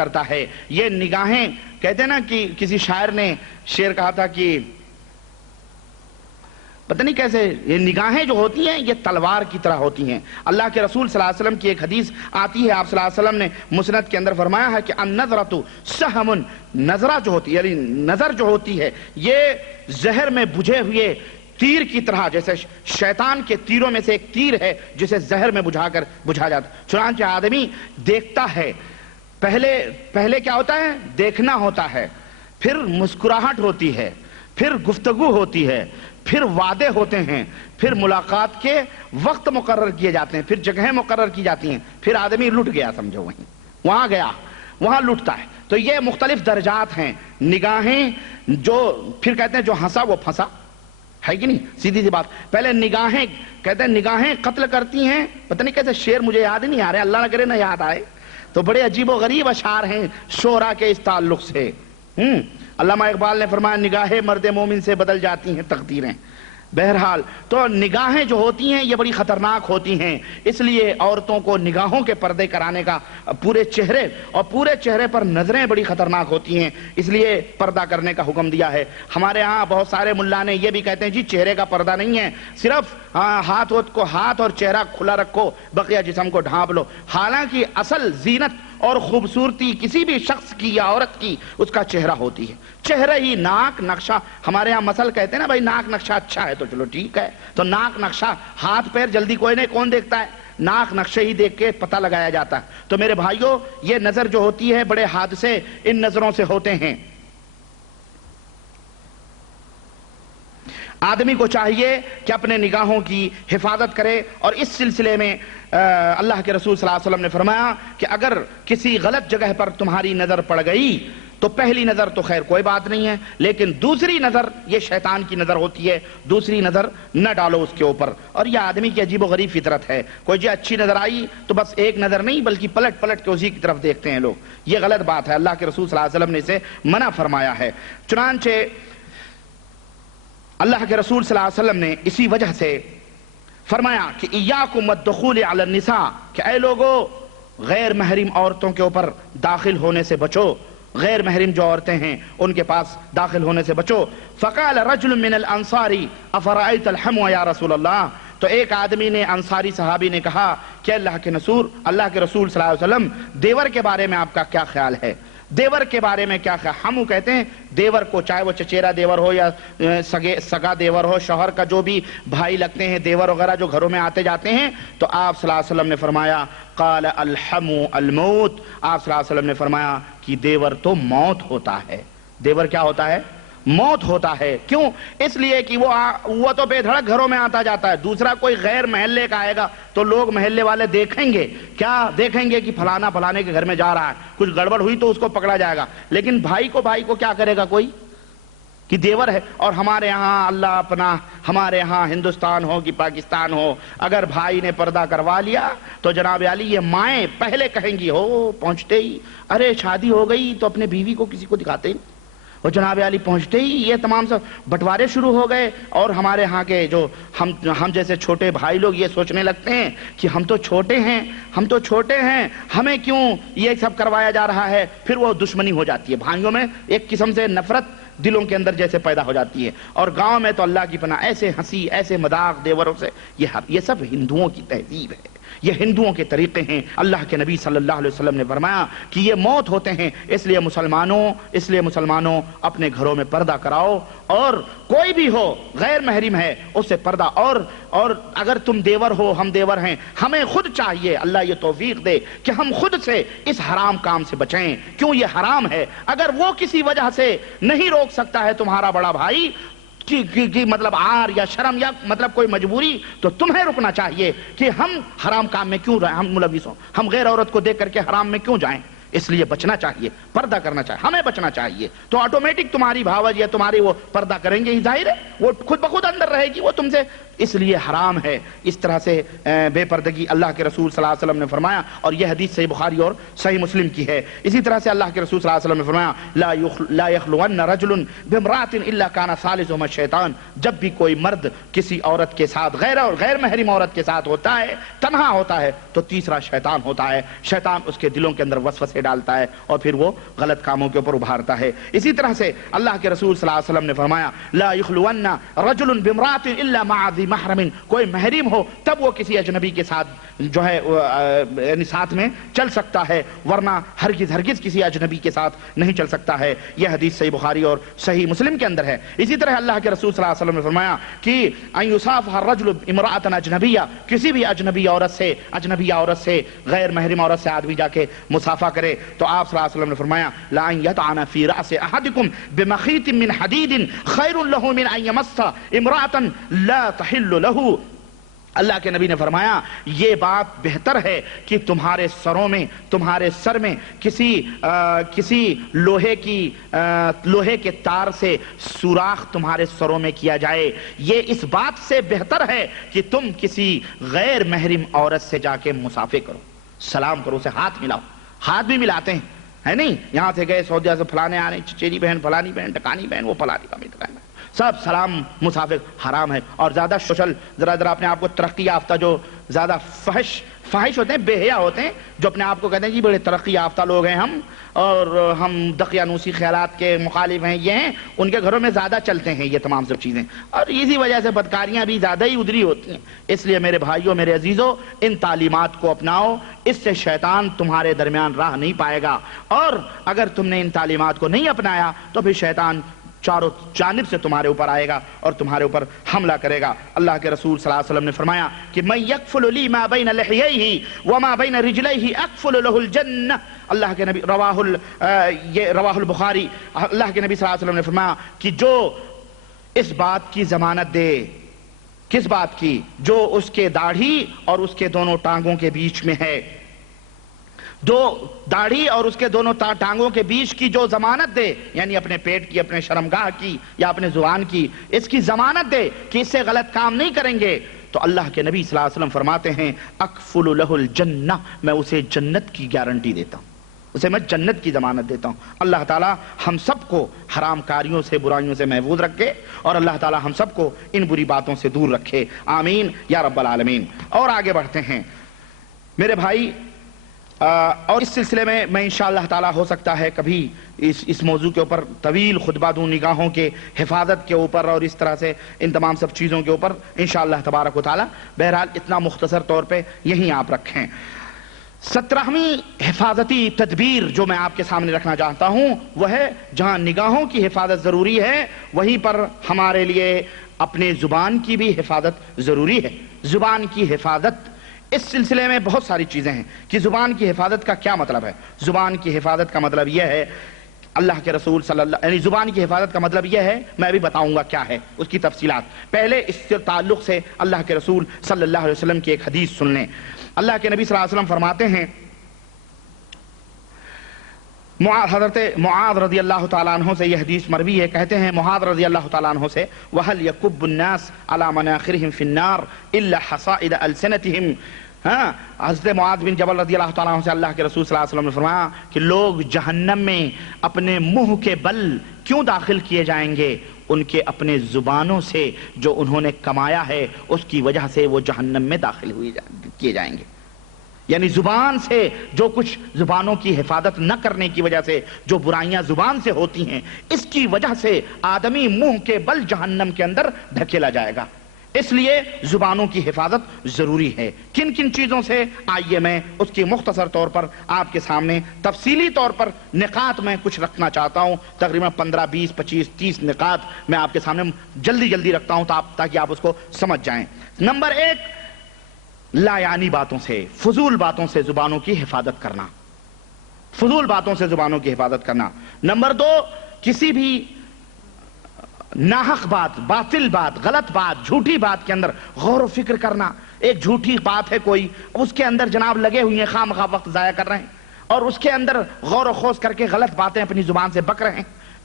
کرتا ہے۔ یہ نگاہیں کہتے ہیں نا کہ کسی شاعر نے شعر کہا تھا کہ پتہ نہیں کیسے یہ نگاہیں جو ہوتی ہیں یہ تلوار کی طرح ہوتی ہیں۔ اللہ کے رسول صلی اللہ علیہ وسلم کی ایک حدیث آتی ہے، آپ صلی اللہ علیہ وسلم نے مسند کے اندر فرمایا ہے کہ النظرۃ سہم، نظرہ جو ہوتی ہے یعنی نظر جو ہوتی ہے یہ زہر میں بجھے ہوئے تیر کی طرح، جیسے شیطان کے تیروں میں سے ایک تیر ہے جسے زہر میں بجھا جاتا۔ چنانچہ آدمی دیکھتا ہے، پہلے کیا ہوتا ہے؟ دیکھنا ہوتا ہے، پھر مسکراہٹ ہوتی ہے، پھر گفتگو ہوتی ہے، پھر وعدے ہوتے ہیں، پھر ملاقات کے وقت مقرر کیے جاتے ہیں، پھر جگہیں مقرر کی جاتی ہیں، پھر آدمی لٹ گیا، سمجھو وہاں گیا، وہاں لٹتا ہے۔ تو یہ مختلف درجات ہیں نگاہیں، جو پھر کہتے ہیں جو ہنسا وہ پھنسا، ہے کہ نہیں؟ سیدھی سی بات۔ پہلے نگاہیں کہتے ہیں نگاہیں قتل کرتی ہیں، پتہ نہیں کیسے شعر مجھے یاد نہیں آ رہے، اللہ نہ کرے نہ یاد آئے، تو بڑے عجیب و غریب اشعار ہیں شعراء کے اس تعلق سے۔ علامہ اقبال نے فرمایا نگاہیں مرد مومن سے بدل جاتی ہیں تقدیریں۔ بہرحال تو نگاہیں جو ہوتی ہیں یہ بڑی خطرناک ہوتی ہیں، اس لیے عورتوں کو نگاہوں کے پردے کرانے کا، پورے چہرے پر نظریں بڑی خطرناک ہوتی ہیں، اس لیے پردہ کرنے کا حکم دیا ہے۔ ہمارے ہاں بہت سارے ملا نے یہ بھی کہتے ہیں جی چہرے کا پردہ نہیں ہے، صرف ہاتھ اور چہرہ کھلا رکھو، بقیہ جسم کو ڈھانپ لو۔ حالانکہ اصل زینت اور خوبصورتی کسی بھی شخص کی یا عورت کی اس کا چہرہ ہوتی ہے، چہرہ ہی ناک نقشہ، ہمارے ہاں مثل کہتے ہیں نا بھائی ناک نقشہ اچھا ہے تو چلو ٹھیک ہے، تو ناک نقشہ، ہاتھ پیر جلدی کوئی نہیں کون دیکھتا ہے، ناک نقشے ہی دیکھ کے پتہ لگایا جاتا ہے۔ تو میرے بھائیوں یہ نظر جو ہوتی ہے بڑے حادثے ان نظروں سے ہوتے ہیں۔ آدمی کو چاہیے کہ اپنے نگاہوں کی حفاظت کرے، اور اس سلسلے میں اللہ کے رسول صلی اللہ علیہ وسلم نے فرمایا کہ اگر کسی غلط جگہ پر تمہاری نظر پڑ گئی تو پہلی نظر تو خیر کوئی بات نہیں ہے، لیکن دوسری نظر یہ شیطان کی نظر ہوتی ہے، دوسری نظر نہ ڈالو اس کے اوپر۔ اور یہ آدمی کی عجیب و غریب فطرت ہے، کوئی جو اچھی نظر آئی تو بس ایک نظر نہیں بلکہ پلٹ پلٹ کے اسی کی طرف دیکھتے ہیں لوگ، یہ غلط بات ہے، اللہ کے رسول صلی اللہ علیہ وسلم نے اسے منع فرمایا ہے۔ چنانچہ اللہ کے رسول صلی اللہ علیہ وسلم نے اسی وجہ سے فرمایا کہ ایاکم والدخول علی النساء، کہ اے لوگو غیر محرم عورتوں کے اوپر داخل ہونے سے بچو، غیر محرم جو عورتیں ہیں ان کے پاس داخل ہونے سے بچو۔ فقال رجل من الانصار افرأيت الحمو یا رسول اللہ، تو ایک آدمی نے انصاری صحابی نے کہا کہ اللہ کے رسول صلی اللہ علیہ وسلم دیور کے بارے میں آپ کا کیا خیال ہے؟ دیور کے بارے میں کیا خیال؟ ہمو کہتے ہیں دیور کو، چاہے وہ چچیرا دیور ہو یا سگا دیور ہو، شوہر کا جو بھی بھائی لگتے ہیں دیور وغیرہ جو گھروں میں آتے جاتے ہیں، تو آپ صلی اللہ علیہ وسلم نے فرمایا قال الحمو الموت، آپ صلی اللہ علیہ وسلم نے فرمایا کہ دیور تو موت ہوتا ہے۔ دیور کیا ہوتا ہے؟ موت ہوتا ہے۔ کیوں؟ اس لیے کہ وہ تو بے دھڑک گھروں میں آتا جاتا ہے، دوسرا کوئی غیر محلے کا آئے گا تو لوگ محلے والے دیکھیں گے، کیا دیکھیں گے کہ فلانا فلانے کے گھر میں جا رہا ہے، کچھ گڑبڑ ہوئی تو اس کو پکڑا جائے گا، لیکن بھائی کو کیا کرے گا کوئی کہ دیور ہے۔ اور ہمارے یہاں اللہ اپنا، ہمارے یہاں ہندوستان ہو کہ پاکستان ہو، اگر بھائی نے پردہ کروا لیا تو جناب علی یہ مائیں پہلے کہیں گی ہو پہنچتے ہی، ارے شادی ہو گئی تو اپنے بیوی کو کسی کو دکھاتے ہی، اور جناب علی پہنچتے ہی یہ تمام سب بٹوارے شروع ہو گئے۔ اور ہمارے ہاں کے جو ہم جیسے چھوٹے بھائی لوگ یہ سوچنے لگتے ہیں کہ ہم تو چھوٹے ہیں، ہمیں کیوں یہ سب کروایا جا رہا ہے، پھر وہ دشمنی ہو جاتی ہے، بھائیوں میں ایک قسم سے نفرت دلوں کے اندر جیسے پیدا ہو جاتی ہے۔ اور گاؤں میں تو اللہ کی پناہ ایسے ہنسی، ایسے مذاق دیوروں سے، یہ سب ہندوؤں کی تہذیب ہے، یہ ہندوؤں کے طریقے ہیں۔ اللہ کے نبی صلی اللہ علیہ وسلم نے فرمایا کہ یہ موت ہوتے ہیں، اس لیے مسلمانوں اپنے گھروں میں پردہ کراؤ، اور کوئی بھی ہو غیر محرم ہے اس سے پردہ، اور اگر تم دیور ہو ہم دیور ہیں، ہمیں خود چاہیے، اللہ یہ توفیق دے کہ ہم خود سے اس حرام کام سے بچیں۔ کیوں؟ یہ حرام ہے، اگر وہ کسی وجہ سے نہیں روک سکتا ہے تمہارا بڑا بھائی کی مطلب عار یا شرم یا مطلب کوئی مجبوری، تو تمہیں رکنا چاہیے کہ ہم حرام کام میں کیوں رہیں، ہم ملوث ہوں، ہم غیر عورت کو دیکھ کر کے حرام میں کیوں جائیں، اس لیے بچنا چاہیے، پردہ کرنا چاہیے، ہمیں بچنا چاہیے۔ تو آٹومیٹک تمہاری بھاوج یا تمہاری وہ پردہ کریں گے ہی، ظاہر ہے وہ خود بخود اندر رہے گی، وہ تم سے اس لیے حرام ہے اس طرح سے بے پردگی. اللہ کے رسول صلی اللہ علیہ وسلم نے فرمایا, اور یہ حدیث صحیح بخاری اور صحیح مسلم کی ہے. اسی طرح سے اللہ کے رسول صلی اللہ علیہ وسلم نے فرمایا لا یخلون رجل بامرأۃ الا کان ثالثهما الشیطان. جب بھی کوئی مرد کسی عورت کے ساتھ غیر محرم عورت کے ساتھ ہوتا ہے, تنہا ہوتا ہے, تو تیسرا شیطان ہوتا ہے. شیطان اس کے دلوں کے اندر وسوسے ڈالتا ہے اور پھر وہ غلط کاموں کے اوپر ابھارتا ہے. اسی طرح سے اللہ کے رسول صلی اللہ علیہ وسلم نے فرمایا لا یخلون رجل بامرأۃ الا مع ذی محرم. کوئی محرم ہو تب وہ کسی اجنبی کے ساتھ جو ہے یعنی ساتھ میں چل سکتا ہے, ورنہ ہرگز کسی اجنبی کے ساتھ نہیں چل سکتا ہے. یہ حدیث صحیح بخاری اور صحیح مسلم کے اندر ہے. اسی طرح اللہ کے رسول صلی اللہ علیہ وسلم نے فرمایا کہ ان یصافح الرجل امرأة اجنبیہ, کسی بھی اجنبی عورت سے غیر محرم عورت سے آدمی جا کے مصافحہ کرے تو آپ صلی اللہ علیہ وسلم نے فرمایا لا ان یطعن فی رأس احدکم بمخیط من حدید خیر له من ان یمس امرأة لا تحل له. اللہ کے نبی نے فرمایا یہ بات بہتر ہے کہ تمہارے سر میں کسی لوہے کے تار سے سوراخ تمہارے سروں میں کیا جائے. یہ اس بات سے بہتر ہے کہ تم کسی غیر محرم عورت سے جا کے مصافحہ کرو, سلام کرو, اسے ہاتھ ملاؤ. ہاتھ بھی ملاتے ہیں, ہے نہیں؟ یہاں سے گئے سعودیہ سے فلانے آنے, چچیری بہن, فلانی بہن, ٹکانی بہن, وہ فلانی کا ٹکانا, سب سلام مصافحہ حرام ہے. اور زیادہ سوشل ذرا اپنے آپ کو ترقی یافتہ, جو زیادہ فحش ہوتے ہیں, بے حیا ہوتے ہیں, جو اپنے آپ کو کہتے ہیں جی بڑے ترقی یافتہ لوگ ہیں ہم, اور ہم دقیانوسی خیالات کے مخالف ہیں, یہ ہیں, ان کے گھروں میں زیادہ چلتے ہیں یہ تمام سب چیزیں, اور اسی وجہ سے بدکاریاں بھی زیادہ ہی ادھری ہوتی ہیں. اس لیے میرے بھائیوں, میرے عزیزوں, ان تعلیمات کو اپناؤ, اس سے شیطان تمہارے درمیان راہ نہیں پائے گا. اور اگر تم نے ان تعلیمات کو نہیں اپنایا تو پھر شیطان چاروں جانب سے تمہارے اوپر آئے گا اور تمہارے اوپر حملہ کرے گا. اللہ کے رسول صلی اللہ علیہ وسلم نے فرمایا کہ من یکفل لی ما بین لحییہ وما بین رجلیہ اکفل له الجنہ. اللہ کے نبی رواہ البخاری. اللہ کے نبی صلی اللہ علیہ وسلم نے فرمایا کہ جو اس بات کی ضمانت دے, کس بات کی؟ جو اس کے داڑھی اور اس کے دونوں ٹانگوں کے بیچ میں ہے, داڑھی اور اس کے دونوں ٹانگوں کے بیچ کی جو ضمانت دے, یعنی اپنے پیٹ کی, اپنے شرمگاہ کی یا اپنے زبان کی, اس کی ضمانت دے کہ اس سے غلط کام نہیں کریں گے, تو اللہ کے نبی صلی اللہ علیہ وسلم فرماتے ہیں اکفل له الجنہ, میں اسے جنت کی گارنٹی دیتا ہوں, اسے میں جنت کی ضمانت دیتا ہوں. اللہ تعالی ہم سب کو حرام کاریوں سے, برائیوں سے محفوظ رکھے, اور اللہ تعالی ہم سب کو ان بری باتوں سے دور رکھے, آمین یا رب العالمین. اور آگے بڑھتے ہیں میرے بھائی, اور اس سلسلے میں انشاءاللہ تعالی ہو سکتا ہے کبھی اس موضوع کے اوپر طویل خطبہ دوں, نگاہوں کے حفاظت کے اوپر اور اس طرح سے ان تمام سب چیزوں کے اوپر انشاءاللہ تبارک و تعالی. بہرحال اتنا مختصر طور پہ یہیں آپ رکھیں. 17ویں حفاظتی تدبیر جو میں آپ کے سامنے رکھنا چاہتا ہوں وہ ہے, جہاں نگاہوں کی حفاظت ضروری ہے وہیں پر ہمارے لیے اپنے زبان کی بھی حفاظت ضروری ہے. زبان کی حفاظت, اس سلسلے میں بہت ساری چیزیں ہیں کہ زبان کی حفاظت کا کیا مطلب ہے. زبان کی حفاظت کا مطلب یہ ہے, اللہ کے رسول یعنی زبان کی حفاظت کا مطلب یہ ہے, میں ابھی بتاؤں گا کیا ہے اس کی تفصیلات. پہلے اس سے تعلق سے اللہ کے رسول صلی اللہ علیہ وسلم کی ایک حدیث سن لیں. اللہ کے نبی صلی اللہ علیہ وسلم فرماتے ہیں, حضرت معاذ رضی اللہ تعالیٰ عنہ سے یہ حدیث مروی ہے, کہتے ہیں معاذ رضی اللہ تعالیٰ عنہ سے وَهَلْ يَكُبُّ النَّاسِ عَلَى مَنَاخِرِهِمْ فِي النَّارِ إِلَّا حَصَائِدَ أَلْسِنَتِهِمْ. حضرت معاذ بن جبل رضی اللہ تعالیٰ عنہ سے اللہ کے رسول صلی اللہ علیہ وسلم نے فرمایا کہ لوگ جہنم میں اپنے منہ کے بل کیوں داخل کیے جائیں گے؟ ان کے اپنے زبانوں سے جو انہوں نے کمایا ہے اس کی وجہ سے وہ جہنم میں داخل کیے جائیں گے. یعنی زبان سے جو کچھ, زبانوں کی حفاظت نہ کرنے کی وجہ سے جو برائیاں زبان سے ہوتی ہیں, اس کی وجہ سے آدمی منہ کے بل جہنم کے اندر دھکیلا جائے گا. اس لیے زبانوں کی حفاظت ضروری ہے. کن کن چیزوں سے, آئیے میں اس کی مختصر طور پر آپ کے سامنے تفصیلی طور پر نقاط میں کچھ رکھنا چاہتا ہوں. تقریباً 15 20 25 30 نقاط میں آپ کے سامنے جلدی رکھتا ہوں تاکہ آپ اس کو سمجھ جائیں. نمبر 1, لا یعنی باتوں سے, فضول باتوں سے زبانوں کی حفاظت کرنا, فضول باتوں سے زبانوں کی حفاظت کرنا. نمبر 2, کسی بھی ناحق بات, باطل بات, غلط بات, جھوٹی بات کے اندر غور و فکر کرنا. ایک جھوٹی بات ہے کوئی, اس کے اندر جناب لگے ہوئے ہیں, خواہ مخواہ وقت ضائع کر رہے ہیں, اور اس کے اندر غور و خوض کر کے غلط باتیں اپنی زبان سے بک رہے ہیں.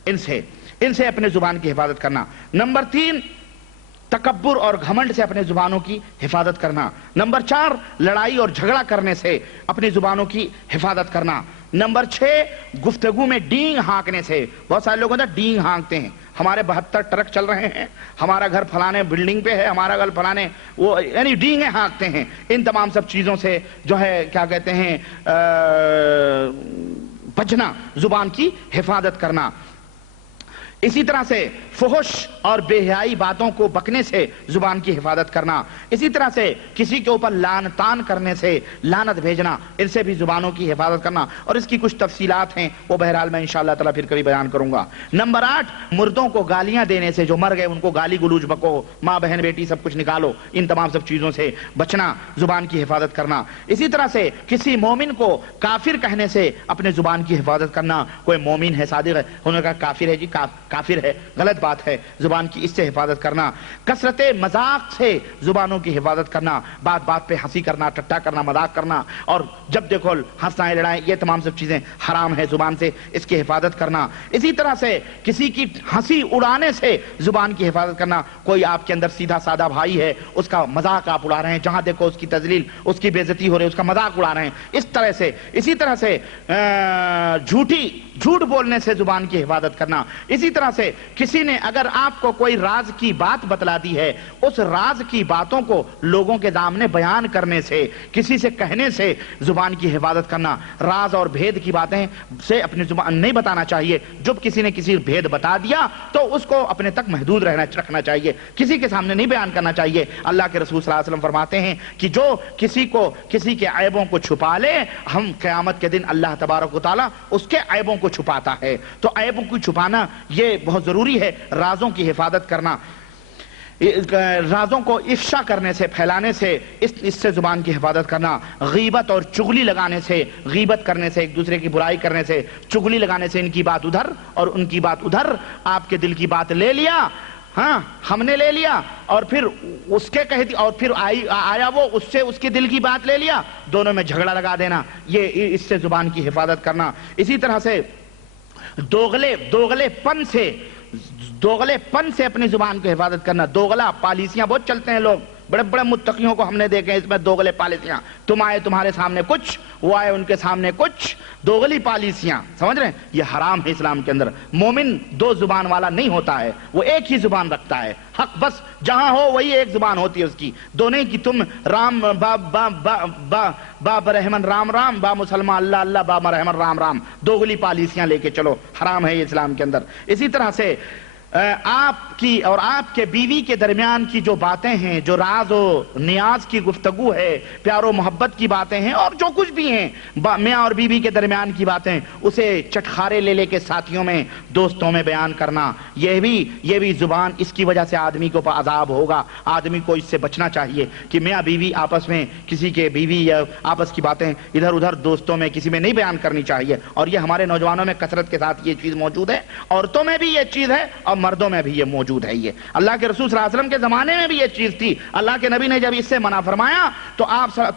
ان سے اپنے زبان کی حفاظت کرنا. نمبر 3, تکبر اور گھمنڈ سے اپنے زبانوں کی حفاظت کرنا. نمبر 4 لڑائی اور جھگڑا کرنے سے اپنی زبانوں کی حفاظت کرنا. نمبر 6 گفتگو میں ڈینگ ہانکنے سے. بہت سارے لوگ ہوتا ہے ڈینگ ہانکتے ہیں, ہمارے 72 ٹرک چل رہے ہیں, ہمارا گھر فلانے بلڈنگ پہ ہے, ہمارا گھر فلانے وہ, یعنی ڈینگیں ہانکتے ہیں. ان تمام سب چیزوں سے جو ہے کیا کہتے ہیں بچنا, زبان کی حفاظت کرنا. اسی طرح سے فحش اور بے حیائی باتوں کو بکنے سے زبان کی حفاظت کرنا. اسی طرح سے کسی کے اوپر لعن طعن کرنے سے, لعنت بھیجنا, ان سے بھی زبانوں کی حفاظت کرنا. اور اس کی کچھ تفصیلات ہیں, وہ بہرحال میں انشاءاللہ تعالیٰ پھر کبھی بیان کروں گا. نمبر 8 مردوں کو گالیاں دینے سے, جو مر گئے ان کو گالی گلوچ بکو, ماں بہن بیٹی سب کچھ نکالو, ان تمام سب چیزوں سے بچنا, زبان کی حفاظت کرنا. اسی طرح سے کسی مومن کو کافر کہنے سے اپنے زبان کی حفاظت کرنا. کوئی مومن ہے, صادق ہے, انہوں نے کہا کافر ہے, جی کافر ہے, غلط بات ہے, زبان کی اس سے حفاظت کرنا. کثرت مذاق سے زبانوں کی حفاظت کرنا, بات بات پہ ہنسی کرنا, ٹٹا کرنا, مذاق کرنا, اور جب دیکھو ہنسائیں لڑائیں, یہ تمام سب چیزیں حرام ہے, زبان سے اس کی حفاظت کرنا. اسی طرح سے کسی کی ہنسی اڑانے سے زبان کی حفاظت کرنا. کوئی آپ کے اندر سیدھا سادہ بھائی ہے, اس کا مذاق آپ اڑا رہے ہیں, جہاں دیکھو اس کی تذلیل, اس کی بے عزتی ہو رہی ہے, اس کا مذاق اڑا رہے ہیں, اس طرح سے. اسی طرح سے جھوٹ بولنے سے زبان کی حفاظت کرنا. اسی طرح سے کسی نے اگر آپ کو کوئی راز کی بات بتلا دی ہے, اس راز کی باتوں کو لوگوں کے سامنے بیان کرنے سے, کسی سے کہنے سے زبان کی حفاظت کرنا. راز اور بھید کی باتیں سے اپنی زبان نہیں بتانا چاہیے. جب کسی نے کسی بھید بتا دیا تو اس کو اپنے تک محدود رکھنا چاہیے, کسی کے سامنے نہیں بیان کرنا چاہیے. اللہ کے رسول صلی اللہ علیہ وسلم فرماتے ہیں کہ جو کسی کے عیبوں کو چھپا لے, ہم قیامت کے دن اللہ تبارک و تعالیٰ اس کے عیبوں کو چھپاتا ہے. تو عیبوں کو چھپانا یہ بہت ضروری ہے. رازوں کی حفاظت کرنا, رازوں کو افشا کرنے سے, پھیلانے سے, اس سے زبان کی حفاظت کرنا. غیبت اور چغلی لگانے سے, غیبت کرنے سے, ایک دوسرے کی برائی کرنے سے, چغلی لگانے سے, ان کی بات ادھر اور ان کی بات ادھر, آپ کے دل کی بات لے لیا, ہاں ہم نے لے لیا, اور پھر اس کے کہہ دی, اور پھر آیا وہ, اس سے اس کے دل کی بات لے لیا, دونوں میں جھگڑا لگا دینا. یہ اس سے زبان کی حفاظت کرنا. اسی طرح سے دوغلے پن سے اپنی زبان کی حفاظت کرنا. دوغلا پالیسیاں بہت چلتے ہیں لوگ, بڑے بڑے متقیوں کو ہم نے دیکھے اس میں دوغلے پالیسیاں. تم آئے تمہارے سامنے کچھ, وہ آئے ان کے سامنے کچھ, دوغلی پالیسیاں, سمجھ رہے ہیں, یہ حرام ہے اسلام کے اندر. مومن دو زبان والا نہیں ہوتا ہے, وہ ایک ہی زبان رکھتا ہے. حق بس جہاں ہو وہی ایک زبان ہوتی ہے اس کی. دونوں کی تم رام با برحمن رام رام, با مسلمان اللہ اللہ, با مرحمن رام رام, دوغلی پالیسیاں لے کے چلو, حرام ہے یہ اسلام کے اندر. اسی طرح سے آپ کی اور آپ کے بیوی کے درمیان کی جو باتیں ہیں, جو راز و نیاز کی گفتگو ہے, پیار و محبت کی باتیں ہیں, اور جو کچھ بھی ہیں میاں اور بیوی کے درمیان کی باتیں, اسے چٹخارے لے لے کے ساتھیوں میں, دوستوں میں بیان کرنا, یہ بھی زبان, اس کی وجہ سے آدمی کو عذاب ہوگا. آدمی کو اس سے بچنا چاہیے کہ میاں بیوی آپس میں, کسی کے بیوی یا آپس کی باتیں ادھر ادھر دوستوں میں کسی میں نہیں بیان کرنی چاہیے. اور یہ ہمارے نوجوانوں میں کثرت کے ساتھ یہ چیز موجود ہے, عورتوں میں بھی یہ چیز ہے اور مردوں میں بھی یہ موجود ہے. یہ اللہ کے رسول صلی اللہ علیہ وسلم کے زمانے میں بھی یہ چیز تھی. اللہ کے نبی نے جب اس سے منع فرمایا تو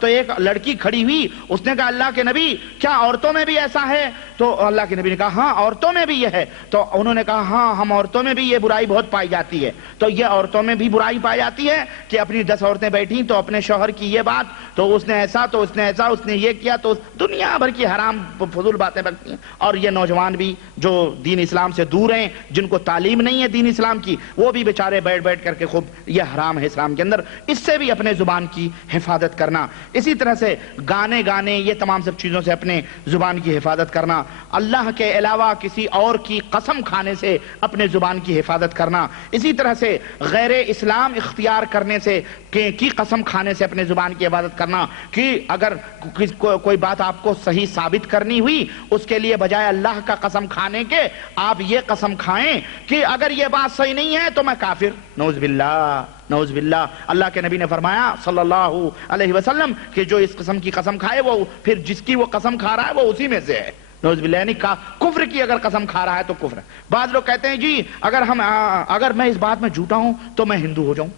ایک لڑکی کھڑی ہوئی, اس نے کہا اللہ کے نبی کیا عورتوں میں بھی ایسا ہے؟ تو اللہ کے نبی نے کہا ہاں عورتوں میں بھی یہ ہے. تو انہوں نے کہا ہاں ہم عورتوں میں بھی یہ برائی بہت پائی جاتی ہے. تو یہ عورتوں میں بھی برائی پائی جاتی ہے کہ اپنی 10 عورتیں بیٹھی تو اپنے شوہر کی یہ بات, تو اس نے ایسا, تو اس نے ایسا, اس نے یہ کیا, تو دنیا بھر کی حرام فضول باتیں بکتی ہیں. اور یہ نوجوان بھی جو دین اسلام سے دور ہیں, جن کو تعلیم نہیں ہے دین اسلام کی, وہ بھی بیچارے بیٹھ کر کے خوب, یہ حرام ہے اسلام کے اندر. اس سے بھی اپنے زبان کی حفاظت کرنا. اسی طرح سے گانے, یہ تمام سب چیزوں سے اپنے زبان کی حفاظت کرنا. اللہ کے علاوہ کسی اور کی قسم کھانے سے اپنے زبان کی حفاظت کرنا. اسی طرح سے غیر اسلام اختیار کرنے سے, کی قسم کھانے سے اپنے زبان کی حفاظت کرنا. کہ اگر کوئی بات آپ کو صحیح ثابت کرنی ہوئی, اس کے لیے بجائے اللہ کا قسم کھانے کے آپ یہ قسم کھائیں کہ اگر یہ بات صحیح نہیں ہے تو میں کافر. نعوذ باللہ, نعوذ باللہ. اللہ کے نبی نے فرمایا صلی اللہ علیہ وسلم کہ جو اس قسم کی قسم کھائے, وہ پھر جس کی وہ قسم کھا رہا ہے وہ اسی میں سے ہے. نعوذ باللہ, یعنی کفر کی اگر قسم کھا رہا ہے تو کفر ہے. بعض لوگ کہتے ہیں جی اگر میں اس بات میں جھوٹا ہوں تو میں ہندو ہو جاؤں,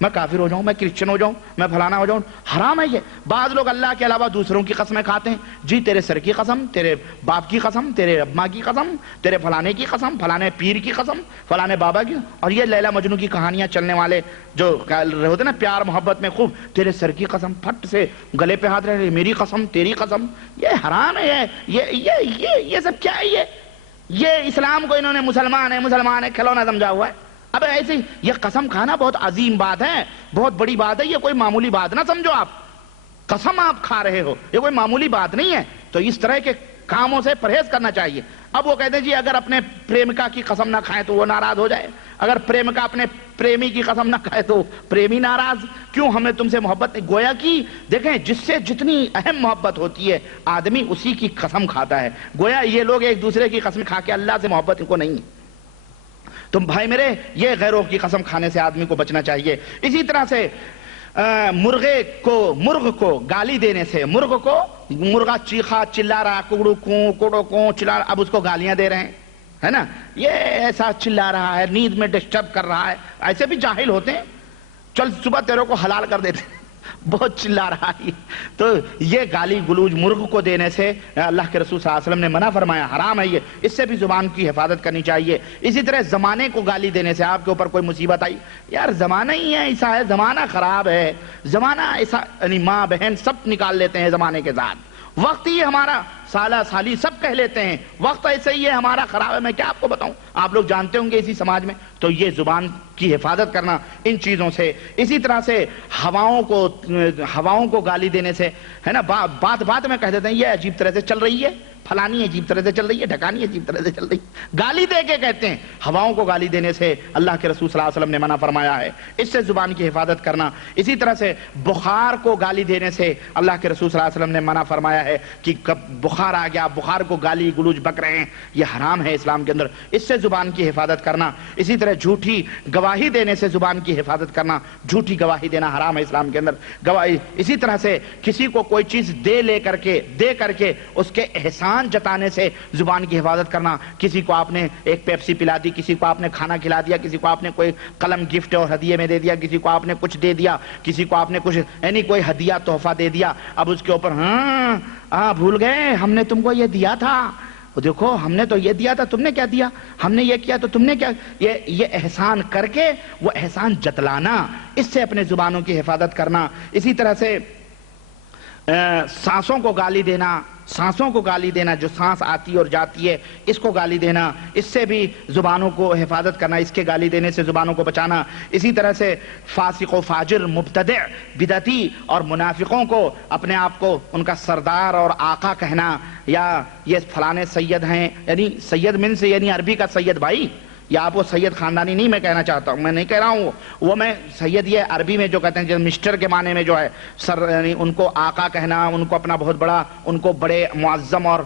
میں کافر ہو جاؤں، میں کرسچن ہو جاؤں، میں فلانا ہو جاؤں، حرام ہے یہ۔ بعض لوگ اللہ کے علاوہ دوسروں کی قسمیں کھاتے ہیں، جی تیرے سر کی قسم، تیرے باپ کی قسم، تیرے اماں کی قسم، تیرے فلانے کی قسم، فلانے پیر کی قسم، فلانے بابا کی۔ اور یہ لیلا مجنو کی کہانیاں چلنے والے جو ہوتے نا پیار محبت میں خوب، تیرے سر کی قسم، پھٹ سے گلے پہ ہاتھ رہے، میری قسم، تیری قسم، یہ حرام ہے۔ یہ سب کیا ہے؟ یہ اسلام کو انہوں نے مسلمان ہے کھلونا سمجھا ہوا ہے۔ اب ایسے یہ قسم کھانا بہت عظیم بات ہے، بہت بڑی بات ہے، یہ کوئی معمولی بات نہ سمجھو۔ آپ قسم آپ کھا رہے ہو، یہ کوئی معمولی بات نہیں ہے۔ تو اس طرح کے کاموں سے پرہیز کرنا چاہیے۔ اب وہ کہتے ہیں جی اگر اپنے پریمکا کی قسم نہ کھائیں تو وہ ناراض ہو جائے، اگر پریمکا اپنے پریمی کی قسم نہ کھائے تو پریمی ناراض، کیوں ہمیں تم سے محبت نہیں؟ گویا کی دیکھیں جس سے جتنی اہم محبت ہوتی ہے آدمی اسی کی قسم کھاتا ہے۔ گویا یہ لوگ ایک دوسرے کی قسم کھا کے اللہ سے محبت ان کو نہیں ہے۔ تم بھائی میرے یہ غیروں کی قسم کھانے سے آدمی کو بچنا چاہیے۔ اسی طرح سے مرغ کو گالی دینے سے، مرغا چیخا چلا رہا، کوڑو کوں چلا رہا، اب اس کو گالیاں دے رہے ہیں، ہے نا، یہ ایسا چلا رہا ہے، نیند میں ڈسٹرب کر رہا ہے، ایسے بھی جاہل ہوتے ہیں، چل صبح تیروں کو حلال کر دیتے ہیں، بہت چلا رہا ہے۔ تو یہ گالی گلوج مرغ کو دینے سے اللہ کے رسول صلی اللہ علیہ وسلم نے منع فرمایا، حرام ہے یہ، اس سے بھی زبان کی حفاظت کرنی چاہیے۔ اسی طرح زمانے کو گالی دینے سے، آپ کے اوپر کوئی مصیبت آئی، یار زمانہ ہی ہے ایسا ہے، زمانہ خراب ہے، زمانہ ایسا، یعنی ماں بہن سب نکال لیتے ہیں زمانے کے ساتھ، وقت ہی ہمارا سالہ سالی سب کہہ لیتے ہیں، وقت ایسے ہی ہے ہمارا خراب ہے، میں کیا آپ کو بتاؤں، آپ لوگ جانتے ہوں گے اسی سماج میں۔ تو یہ زبان کی حفاظت کرنا ان چیزوں سے۔ اسی طرح سے ہواؤں کو گالی دینے سے، ہے نا، بات میں کہہ دیتے ہیں یہ عجیب طرح سے چل رہی ہے، فلانی عجیب طرح سے چل رہی ہے، ڈھکانی عجیب طرح سے چل رہی ہے، گالی دے کے کہتے ہیں۔ ہواؤں کو گالی دینے سے اللہ کے رسول صلی اللہ علیہ وسلم نے منع فرمایا ہے، اس سے زبان کی حفاظت کرنا۔ اسی طرح سے بخار کو گالی دینے سے اللہ کے رسول صلی اللہ علیہ وسلم نے منع فرمایا ہے کہ بخار آ گیا، بخار کو گالی گلوچ بک رہے ہیں، یہ حرام ہے اسلام کے اندر، اس سے زبان کی حفاظت کرنا۔ اسی طرح جھوٹی گواہی دینے سے زبان کی حفاظت کرنا، جھوٹی گواہی دینا حرام ہے اسلام کے اندر، گواہی۔ اسی طرح سے کسی کو کوئی چیز دے کر کے اس کے احسان جتانے سے زبان کی حفاظت کرنا، کسی کو آپ نے ایک پیپسی پلا دی، کسی کو آپ نے کھانا کھلا دیا، کسی کو آپ نے کوئی قلم گفٹ اور ہدیے میں دے دیا، کسی کو آپ نے کچھ دے دیا، کسی کو آپ نے کچھ یعنی کوئی ہدیہ تحفہ دے دیا، اب اس کے اوپر ہاں بھول گئے ہم نے تم کو یہ دیا تھا، دیکھو ہم نے تو یہ دیا تھا، تم نے کیا دیا، ہم نے یہ کیا تو تم نے کیا، یہ احسان کر کے وہ احسان جتلانا، اس سے اپنے زبانوں کی حفاظت کرنا۔ اسی طرح سے سانسوں کو گالی دینا، جو سانس آتی اور جاتی ہے اس کو گالی دینا، اس سے بھی زبانوں کو حفاظت کرنا، اس کے گالی دینے سے زبانوں کو بچانا۔ اسی طرح سے فاسق و فاجر، مبتدع، بدعتی اور منافقوں کو اپنے آپ کو ان کا سردار اور آقا کہنا، یا یہ فلانے سید ہیں، یعنی سید من سے یعنی عربی کا سید بھائی، یا آپ وہ سید خاندانی نہیں میں کہنا چاہتا ہوں، میں نہیں کہہ رہا ہوں وہ میں سید، یہ عربی میں جو کہتے ہیں مسٹر کے معنی میں جو ہے سر، یعنی ان کو آقا کہنا، ان کو اپنا بہت بڑا، ان کو بڑے معظم اور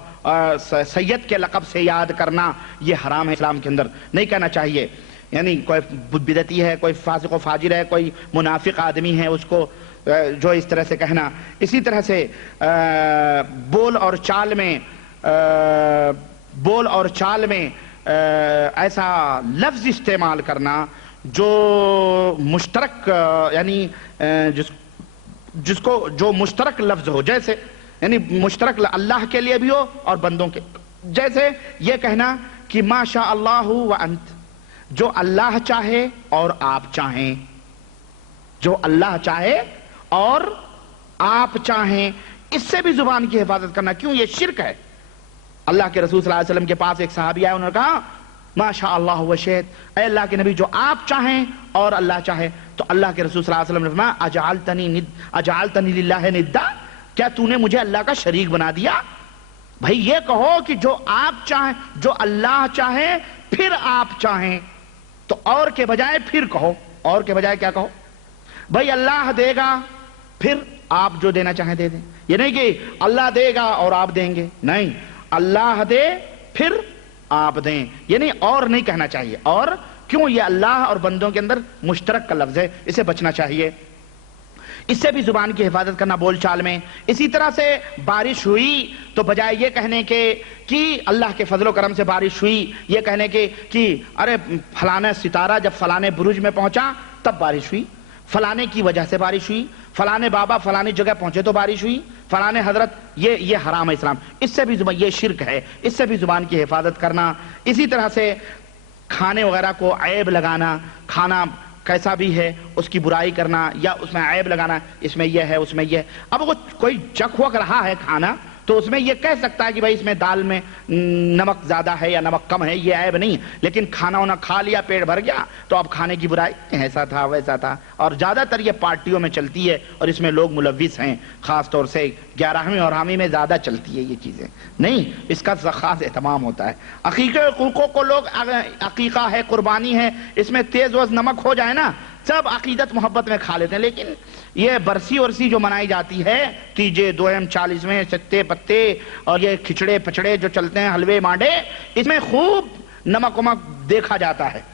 سید کے لقب سے یاد کرنا، یہ حرام ہے اسلام کے اندر، نہیں کہنا چاہیے۔ یعنی کوئی بدعتی ہے، کوئی فاسق و فاجر ہے، کوئی منافق آدمی ہے، اس کو جو اس طرح سے کہنا۔ اسی طرح سے بول اور چال میں ایسا لفظ استعمال کرنا جو مشترک، یعنی جس کو جو مشترک لفظ ہو، جیسے یعنی مشترک اللہ کے لیے بھی ہو اور بندوں کے، جیسے یہ کہنا کہ ما شاء اللہ وانت، جو اللہ چاہے اور آپ چاہیں، جو اللہ چاہے اور آپ چاہیں، اس سے بھی زبان کی حفاظت کرنا، کیوں یہ شرک ہے۔ اللہ کے رسول صلی اللہ علیہ وسلم کے پاس ایک صحابی آئے، انہوں نے کہا ما شاء اللہ وشئت، اے اللہ کے نبی جو آپ چاہیں اور اللہ چاہے، تو اللہ کے رسول صلی اللہ علیہ وسلم نے فرمایا اجعلتنی للہ ندا، کیا تو نے مجھے اللہ کا شریک بنا دیا؟ بھائی یہ کہو کہ جو آپ چاہیں، جو اللہ چاہے پھر آپ چاہیں، تو اور کے بجائے پھر کہو، اور کے بجائے کیا کہو؟ بھائی اللہ دے گا پھر آپ جو دینا چاہیں دے دیں، یہ نہیں کہ اللہ دے گا اور آپ دیں گے، نہیں، اللہ دے پھر آپ دیں، یہ نہیں، اور نہیں کہنا چاہیے، اور کیوں، یہ اللہ اور بندوں کے اندر مشترک کا لفظ ہے، اسے بچنا چاہیے، اس سے بھی زبان کی حفاظت کرنا بول چال میں۔ اسی طرح سے بارش ہوئی تو بجائے یہ کہنے کے کہ اللہ کے فضل و کرم سے بارش ہوئی، یہ کہنے کے کہ ارے فلانا ستارہ جب فلانے برج میں پہنچا تب بارش ہوئی، فلانے کی وجہ سے بارش ہوئی، فلانے بابا فلانی جگہ پہنچے تو بارش ہوئی، فلانے حضرت، یہ حرام ہے اسلام، اس سے بھی یہ شرک ہے، اس سے بھی زبان کی حفاظت کرنا۔ اسی طرح سے کھانے وغیرہ کو عیب لگانا، کھانا کیسا بھی ہے اس کی برائی کرنا یا اس میں عیب لگانا، اس میں یہ ہے اس میں یہ ہے۔ اب وہ کوئی چکھوک رہا ہے کھانا تو اس میں یہ کہہ سکتا ہے کہ بھائی اس میں دال میں نمک زیادہ ہے یا نمک کم ہے، یہ عیب نہیں، لیکن کھانا وانا کھا لیا پیٹ بھر گیا تو اب کھانے کی برائی، ایسا تھا ویسا تھا۔ اور زیادہ تر یہ پارٹیوں میں چلتی ہے اور اس میں لوگ ملوث ہیں، خاص طور سے 11ویں اور 12ویں میں زیادہ چلتی ہے یہ چیزیں، نہیں اس کا خاص اہتمام ہوتا ہے۔ عقیقے حقوقوں کو لوگ عقیقہ ہے قربانی ہے اس میں تیز وز نمک ہو جائے نا سب عقیدت محبت میں کھا لیتے ہیں، لیکن یہ برسی ورسی جو منائی جاتی ہے، تیجے دوئم 40ویں ستے پتے اور یہ کھچڑے پچڑے جو چلتے ہیں حلوے مانڈے، اس میں خوب نمک ومک دیکھا جاتا ہے۔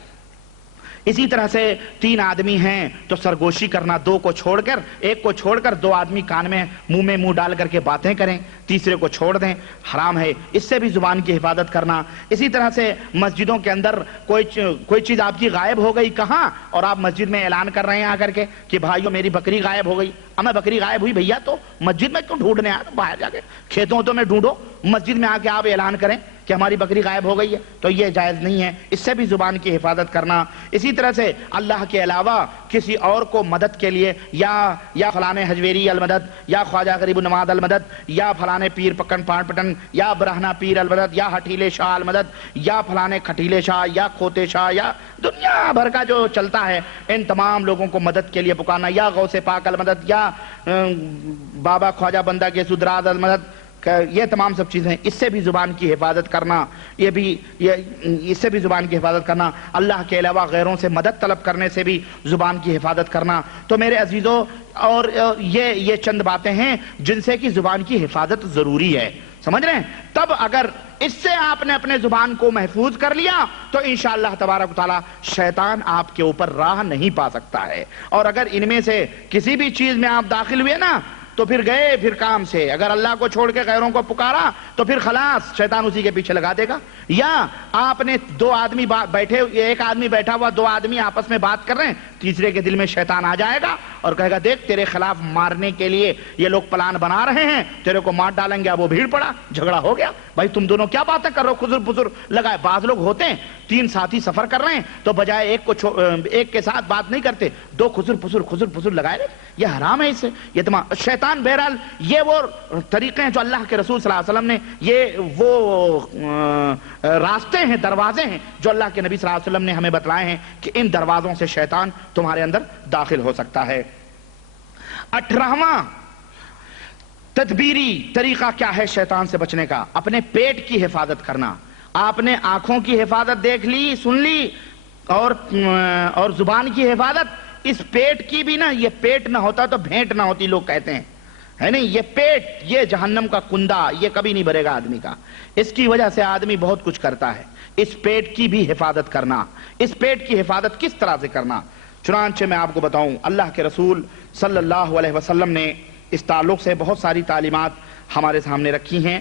اسی طرح سے 3 آدمی ہیں تو سرگوشی کرنا، 2 کو چھوڑ کر، 1 کو چھوڑ کر 2 آدمی کان میں منہ ڈال کر کے باتیں کریں، تیسرے کو چھوڑ دیں، حرام ہے، اس سے بھی زبان کی حفاظت کرنا۔ اسی طرح سے مسجدوں کے اندر کوئی چیز آپ کی غائب ہو گئی کہاں اور آپ مسجد میں اعلان کر رہے ہیں آ کر کے کہ بھائیو میری بکری غائب ہو گئی، ہمیں بکری غائب ہوئی بھیا تو مسجد میں کیوں ڈھونڈنے آیا، باہر جا کے کھیتوں تو میں ڈھونڈو، مسجد میں آ کے آپ اعلان کریں کہ ہماری بکری غائب ہو گئی ہے، تو یہ جائز نہیں ہے، اس سے بھی زبان کی حفاظت کرنا۔ اسی طرح سے اللہ کے علاوہ کسی اور کو مدد کے لیے یا فلانے حجویری المدد یا خواجہ غریب النواز المدد یا فلانے پیر پکن پان پٹن یا برہنہ پیر المدد یا ہٹیلے شاہ المدد یا فلانے کھٹیلے شاہ یا کھوتے شاہ یا دنیا بھر کا جو چلتا ہے، ان تمام لوگوں کو مدد کے لیے پکارنا، یا غوث پاک المدد یا بابا خواجہ بندہ کے سدراز المدد، یہ تمام سب چیزیں، اس سے بھی زبان کی حفاظت کرنا، اس سے بھی زبان کی حفاظت کرنا، اللہ کے علاوہ غیروں سے مدد طلب کرنے سے بھی زبان کی حفاظت کرنا۔ تو میرے عزیزوں، اور یہ چند باتیں ہیں جن سے کہ زبان کی حفاظت ضروری ہے، سمجھ رہے ہیں؟ تب اگر اس سے آپ نے اپنے زبان کو محفوظ کر لیا تو انشاءاللہ تبارک و تعالی شیطان آپ کے اوپر راہ نہیں پا سکتا ہے۔ اور اگر ان میں سے کسی بھی چیز میں آپ داخل ہوئے نا تو پھر گئے پھر کام سے، اگر اللہ کو چھوڑ کے غیروں کو پکارا تو پھر خلاص شیطان اسی کے پیچھے لگا دے گا۔ یا آپ نے 2 آدمی بیٹھے، 1 آدمی بیٹھا ہوا، 2 آدمی آپس میں بات کر رہے ہیں، تیسرے کے دل میں شیطان آ جائے گا اور کہے گا دیکھ تیرے خلاف مارنے کے لیے یہ لوگ پلان بنا رہے ہیں، تیرے کو مار ڈالیں گے، اب وہ بھیڑ پڑا، جھگڑا ہو گیا، بھائی تم دونوں کیا باتیں کر رہے ہو، خزر پزر لگائے۔ بعض لوگ ہوتے ہیں 3 ساتھی سفر کر رہے ہیں تو بجائے ایک کے ساتھ بات نہیں کرتے، 2 خزر پزر لگائے رہے، یہ حرام ہے، اس سے یہ تمام شیطان۔ بہرحال یہ وہ طریقے ہیں جو اللہ کے رسول صلی اللہ علیہ وسلم نے، یہ وہ راستے ہیں، دروازے ہیں جو اللہ کے نبی صلی اللہ علیہ وسلم نے ہمیں بتلائے ہیں کہ ان دروازوں سے شیطان تمہارے اندر داخل ہو سکتا ہے۔ 18واں تدبیری طریقہ کیا ہے شیطان سے بچنے کا؟ اپنے پیٹ کی حفاظت کرنا۔ آپ نے آنکھوں کی حفاظت دیکھ لی، سن لی، اور زبان کی حفاظت، اس پیٹ کی بھی نا، یہ پیٹ نہ ہوتا تو بھینٹ نہ ہوتی، لوگ کہتے ہیں، ہے نہیں؟ یہ پیٹ، یہ جہنم کا کندہ، یہ کبھی نہیں بھرے گا آدمی کا، اس کی وجہ سے آدمی بہت کچھ کرتا ہے۔ اس پیٹ کی بھی حفاظت کرنا، اس پیٹ کی حفاظت کس طرح سے کرنا؟ چنانچہ میں آپ کو بتاؤں، اللہ کے رسول صلی اللہ علیہ وسلم نے اس تعلق سے بہت ساری تعلیمات ہمارے سامنے رکھی ہیں۔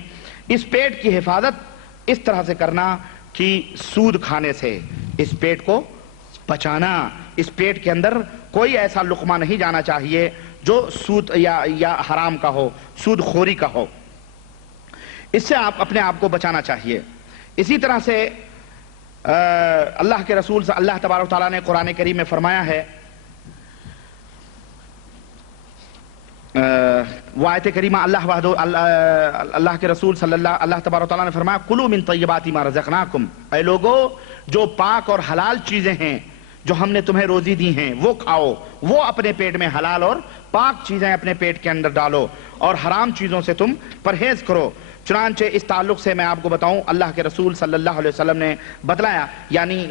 اس پیٹ کی حفاظت اس طرح سے کرنا کہ سود کھانے سے اس پیٹ کو بچانا، اس پیٹ کے اندر کوئی ایسا لقمہ نہیں جانا چاہیے جو سود یا حرام کا ہو، سود خوری کا ہو، اس سے آپ اپنے آپ کو بچانا چاہیے۔ اسی طرح سے اللہ کے رسول سے اللہ تبارک و تعالیٰ نے قرآن کریم میں فرمایا ہے، وہ آیت کریمہ اللہ کے رسول صلی اللہ تبارک و تعالیٰ نے فرمایا کلوا من طیبات ما رزقناکم، اے لوگو جو پاک اور حلال چیزیں ہیں جو ہم نے تمہیں روزی دی ہیں وہ کھاؤ، وہ اپنے پیٹ میں حلال اور پاک چیزیں اپنے پیٹ کے اندر ڈالو اور حرام چیزوں سے تم پرہیز کرو۔ چنانچہ اس تعلق سے میں آپ کو بتاؤں، اللہ کے رسول صلی اللہ علیہ وسلم نے بتلایا، یعنی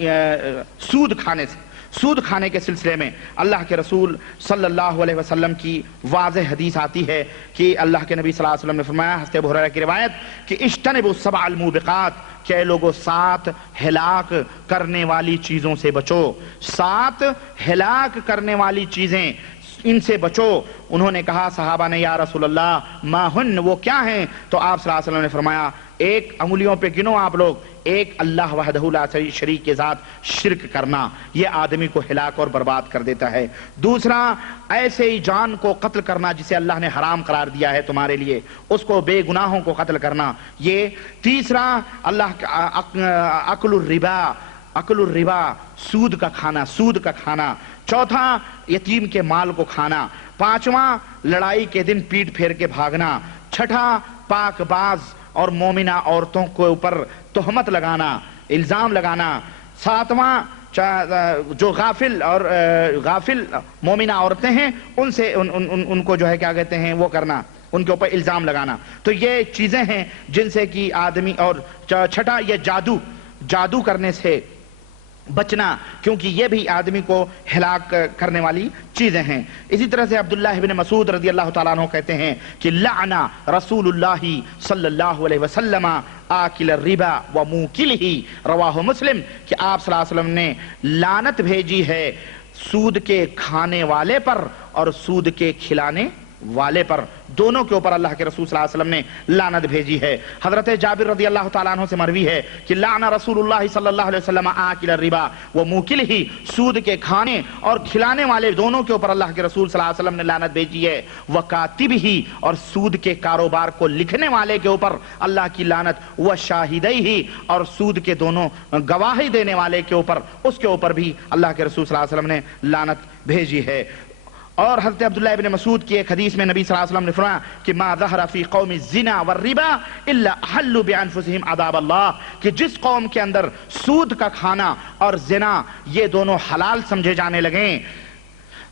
سود کھانے سے، سود کھانے کے سلسلے میں اللہ کے رسول صلی اللہ علیہ وسلم کی واضح حدیث آتی ہے کہ اللہ کے نبی صلی اللہ علیہ وسلم نے فرمایا، حضرت ابو ہریرہ کی روایت، کہ اجتنبوا السبع الموبقات، کہ اے لوگوں 7 ہلاک کرنے والی چیزوں سے بچو، 7 ہلاک کرنے والی چیزیں، ان سے بچو۔ انہوں نے کہا، صحابہ نے، یا رسول اللہ ما ہن، وہ کیا ہیں؟ تو آپ صلی اللہ علیہ وسلم نے فرمایا، ایک انگلیوں پہ گنو آپ لوگ، ایک اللہ وحدہ لا شریک کے ذات شرک کرنا، یہ آدمی کو ہلاک اور برباد کر دیتا ہے۔ دوسرا، ایسے ہی جان کو قتل کرنا جسے اللہ نے حرام قرار دیا ہے تمہارے لیے، اس کو بے گناہوں کو قتل کرنا یہ۔ تیسرا، اکل الربا، سود کا کھانا۔ چوتھا، یتیم کے مال کو کھانا۔ پانچواں، لڑائی کے دن پیٹ پھیر کے بھاگنا۔ چھٹا، پاک باز اور مومنہ عورتوں کے اوپر تہمت لگانا، الزام لگانا۔ ساتواں، جو غافل مومنہ عورتیں ہیں ان کو جو ہے کیا کہتے ہیں وہ کرنا، ان کے اوپر الزام لگانا۔ تو یہ چیزیں ہیں جن سے کہ آدمی، اور چھٹا یہ جادو کرنے سے بچنا، کیونکہ یہ بھی آدمی کو ہلاک کرنے والی چیزیں ہیں۔ اسی طرح سے عبداللہ ابن مسعود رضی اللہ تعالیٰ عنہ کہتے ہیں کہ لعنا رسول اللہ صلی اللہ علیہ وسلم آکل الربا وموکلہ، رواہ مسلم، کہ آپ صلی اللہ علیہ وسلم نے لعنت بھیجی ہے سود کے کھانے والے پر اور سود کے کھلانے والے پر، دونوں کے اوپر اللہ کے رسول صلی اللہ علیہ وسلم نے لعنت بھیجی ہے۔ حضرت جابر رضی اللہ تعالیٰ عنہ سے مروی ہے کہ لعن رسول اللہ صلی اللہ علیہ وسلم آکل الربا وموکلہ، سود کے کھانے اور کھلانے والے دونوں کے اوپر اللہ کے رسول صلی اللہ علیہ وسلم نے لعنت بھیجی ہے۔ وکاتبہ، اور سود کے کاروبار کو لکھنے والے کے اوپر اللہ کی لعنت۔ وشاہدیہ، اور سود کے دونوں گواہی دینے والے کے اوپر، اس کے اوپر بھی اللہ کے رسول صلی اللہ علیہ وسلم نے لعنت بھیجی ہے۔ اور حضرت عبداللہ ابن مسعود کی ایک حدیث میں نبی صلی اللہ علیہ وسلم نے فرمایا کہ ما ظہر فی قوم الزنا والربا الا احلوا بانفسہم عذاب اللہ، کہ جس قوم کے اندر سود کا کھانا اور زنا یہ دونوں حلال سمجھے جانے لگیں،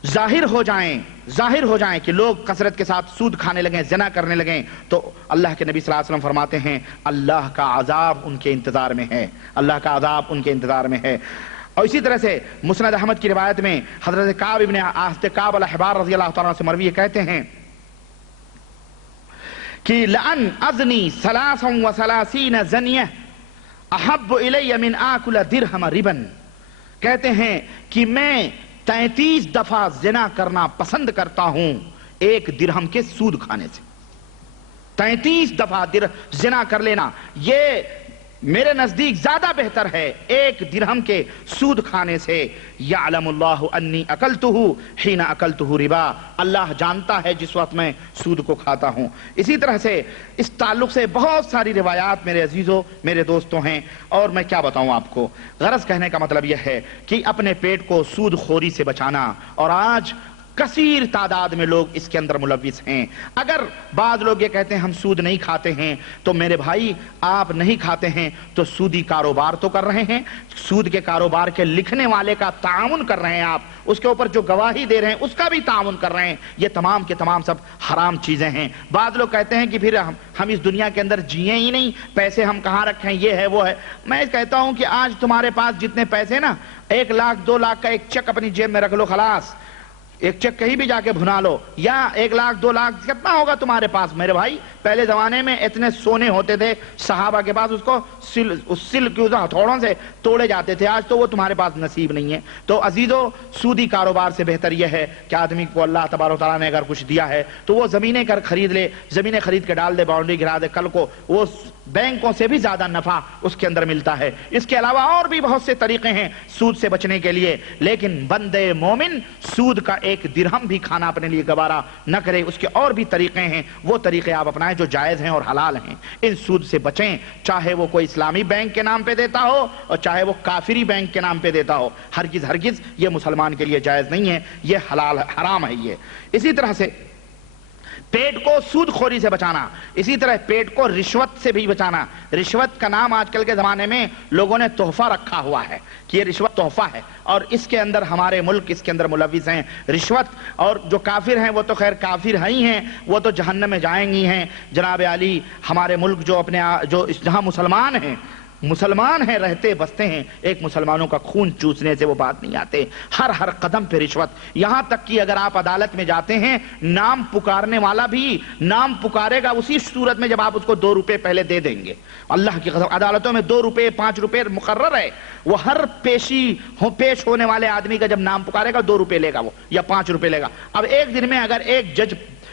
ظاہر ہو جائیں کہ لوگ کثرت کے ساتھ سود کھانے لگیں، زنا کرنے لگیں، تو اللہ کے نبی صلی اللہ علیہ وسلم فرماتے ہیں اللہ کا عذاب ان کے انتظار میں ہے، اللہ کا عذاب ان کے انتظار میں ہے۔ اور اسی طرح سے مسند احمد کی روایت میں حضرت کعب الاحبار رضی اللہ تعالیٰ سے مروی کہتے ہیں کہ لأن أزني 33 زنیہ احب الی من آکل درہم ربا، کہتے ہیں کہ میں 33 دفعہ زنا کرنا پسند کرتا ہوں ایک درہم کے سود کھانے سے۔ 33 دفعہ زنا کر لینا یہ میرے نزدیک زیادہ بہتر ہے ایک درہم کے سود کھانے سے۔ یعلم اللہ انی اکلتہ حین اکلتہ ربا، اللہ جانتا ہے جس وقت میں سود کو کھاتا ہوں۔ اسی طرح سے اس تعلق سے بہت ساری روایات میرے عزیزوں، میرے دوستوں ہیں، اور میں کیا بتاؤں آپ کو۔ غرض کہنے کا مطلب یہ ہے کہ اپنے پیٹ کو سود خوری سے بچانا، اور آج کثیر تعداد میں لوگ اس کے اندر ملوث ہیں۔ اگر بعض لوگ یہ کہتے ہیں ہم سود نہیں کھاتے ہیں، تو میرے بھائی آپ نہیں کھاتے ہیں تو سودی کاروبار تو کر رہے ہیں، سود کے کاروبار کے لکھنے والے کا تعاون کر رہے ہیں، آپ اس کے اوپر جو گواہی دے رہے ہیں اس کا بھی تعاون کر رہے ہیں، یہ تمام کے تمام سب حرام چیزیں ہیں۔ بعض لوگ کہتے ہیں کہ پھر ہم اس دنیا کے اندر جیے ہی نہیں، پیسے ہم کہاں رکھیں، یہ ہے وہ ہے۔ میں کہتا ہوں کہ آج تمہارے پاس جتنے پیسے نا، 1 لاکھ 2 لاکھ کا ایک چیک اپنی جیب میں رکھ لو، خلاص، ایک چیک کہیں بھی جا کے بھنا لو، یا 1 لاکھ 2 لاکھ کتنا ہوگا تمہارے پاس میرے بھائی؟ پہلے زمانے میں اتنے سونے ہوتے تھے صحابہ کے پاس، اس کو سل کے ہتھوڑوں سے توڑے جاتے تھے، آج تو وہ تمہارے پاس نصیب نہیں ہے۔ تو عزیزو، سودی کاروبار سے بہتر یہ ہے کہ آدمی کو اللہ تبارک و تعالیٰ نے اگر کچھ دیا ہے تو وہ زمینیں خرید لے، زمینیں خرید کے ڈال دے، باؤنڈری گرا دے، کل کو وہ بینکوں سے بھی زیادہ نفع اس کے اندر ملتا ہے۔ اس کے علاوہ اور بھی بہت سے طریقے ہیں سود سے بچنے کے لیے، لیکن بندے مومن سود کا ایک درہم بھی کھانا اپنے لیے گوارا نہ کرے، اس کے اور بھی طریقے ہیں، وہ طریقے آپ اپنائیں جو جائز ہیں اور حلال ہیں۔ ان سود سے بچیں، چاہے وہ کوئی اسلامی بینک کے نام پہ دیتا ہو اور چاہے وہ کافری بینک کے نام پہ دیتا ہو، ہرگز یہ مسلمان کے لیے جائز نہیں ہے، یہ حلال حرام ہے یہ۔ اسی طرح سے پیٹ کو سود خوری سے بچانا، اسی طرح پیٹ کو رشوت سے بھی بچانا۔ رشوت کا نام آج کل کے زمانے میں لوگوں نے تحفہ رکھا ہوا ہے کہ یہ رشوت تحفہ ہے، اور اس کے اندر ہمارے ملک اس کے اندر ملوث ہیں رشوت۔ اور جو کافر ہیں وہ تو خیر کافر ہی ہیں، وہ تو جہنم میں جائیں گی ہیں۔ جناب علی، ہمارے ملک جو جہاں مسلمان ہیں رہتے بستے ہیں، ایک مسلمانوں کا خون چوسنے سے وہ بات نہیں آتے، ہر قدم پہ رشوت۔ یہاں تک کہ اگر آپ عدالت میں جاتے ہیں، نام پکارنے والا بھی نام پکارے گا اسی صورت میں جب آپ اس کو 2 روپے پہلے دے دیں گے۔ اللہ کی قسم، عدالتوں میں 2 روپے 5 روپے مقرر ہے، وہ ہر پیش ہونے والے آدمی کا جب نام پکارے گا 2 روپے لے گا وہ، یا 5 روپے لے گا۔ اب ایک دن میں اگر ایک جج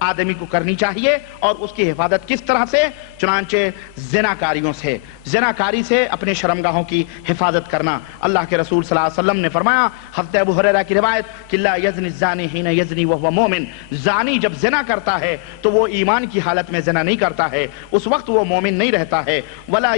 آدمی کو کرنی چاہیے، اور اس کی حفاظت کس طرح سے؟ چنانچہ زناکاریوں سے، زناکاری سے اپنے شرمگاہوں کی حفاظت کرنا۔ اللہ کے رسول صلی اللہ علیہ وسلم نے فرمایا، حضرت ابو ہریرہ کی روایت کہ لا یزنی الزانی حین یزنی وہو مومن، زانی جب زنا کرتا ہے تو وہ ایمان کی حالت میں زنا نہیں کرتا ہے، اس وقت وہ مومن نہیں رہتا ہے۔ ولا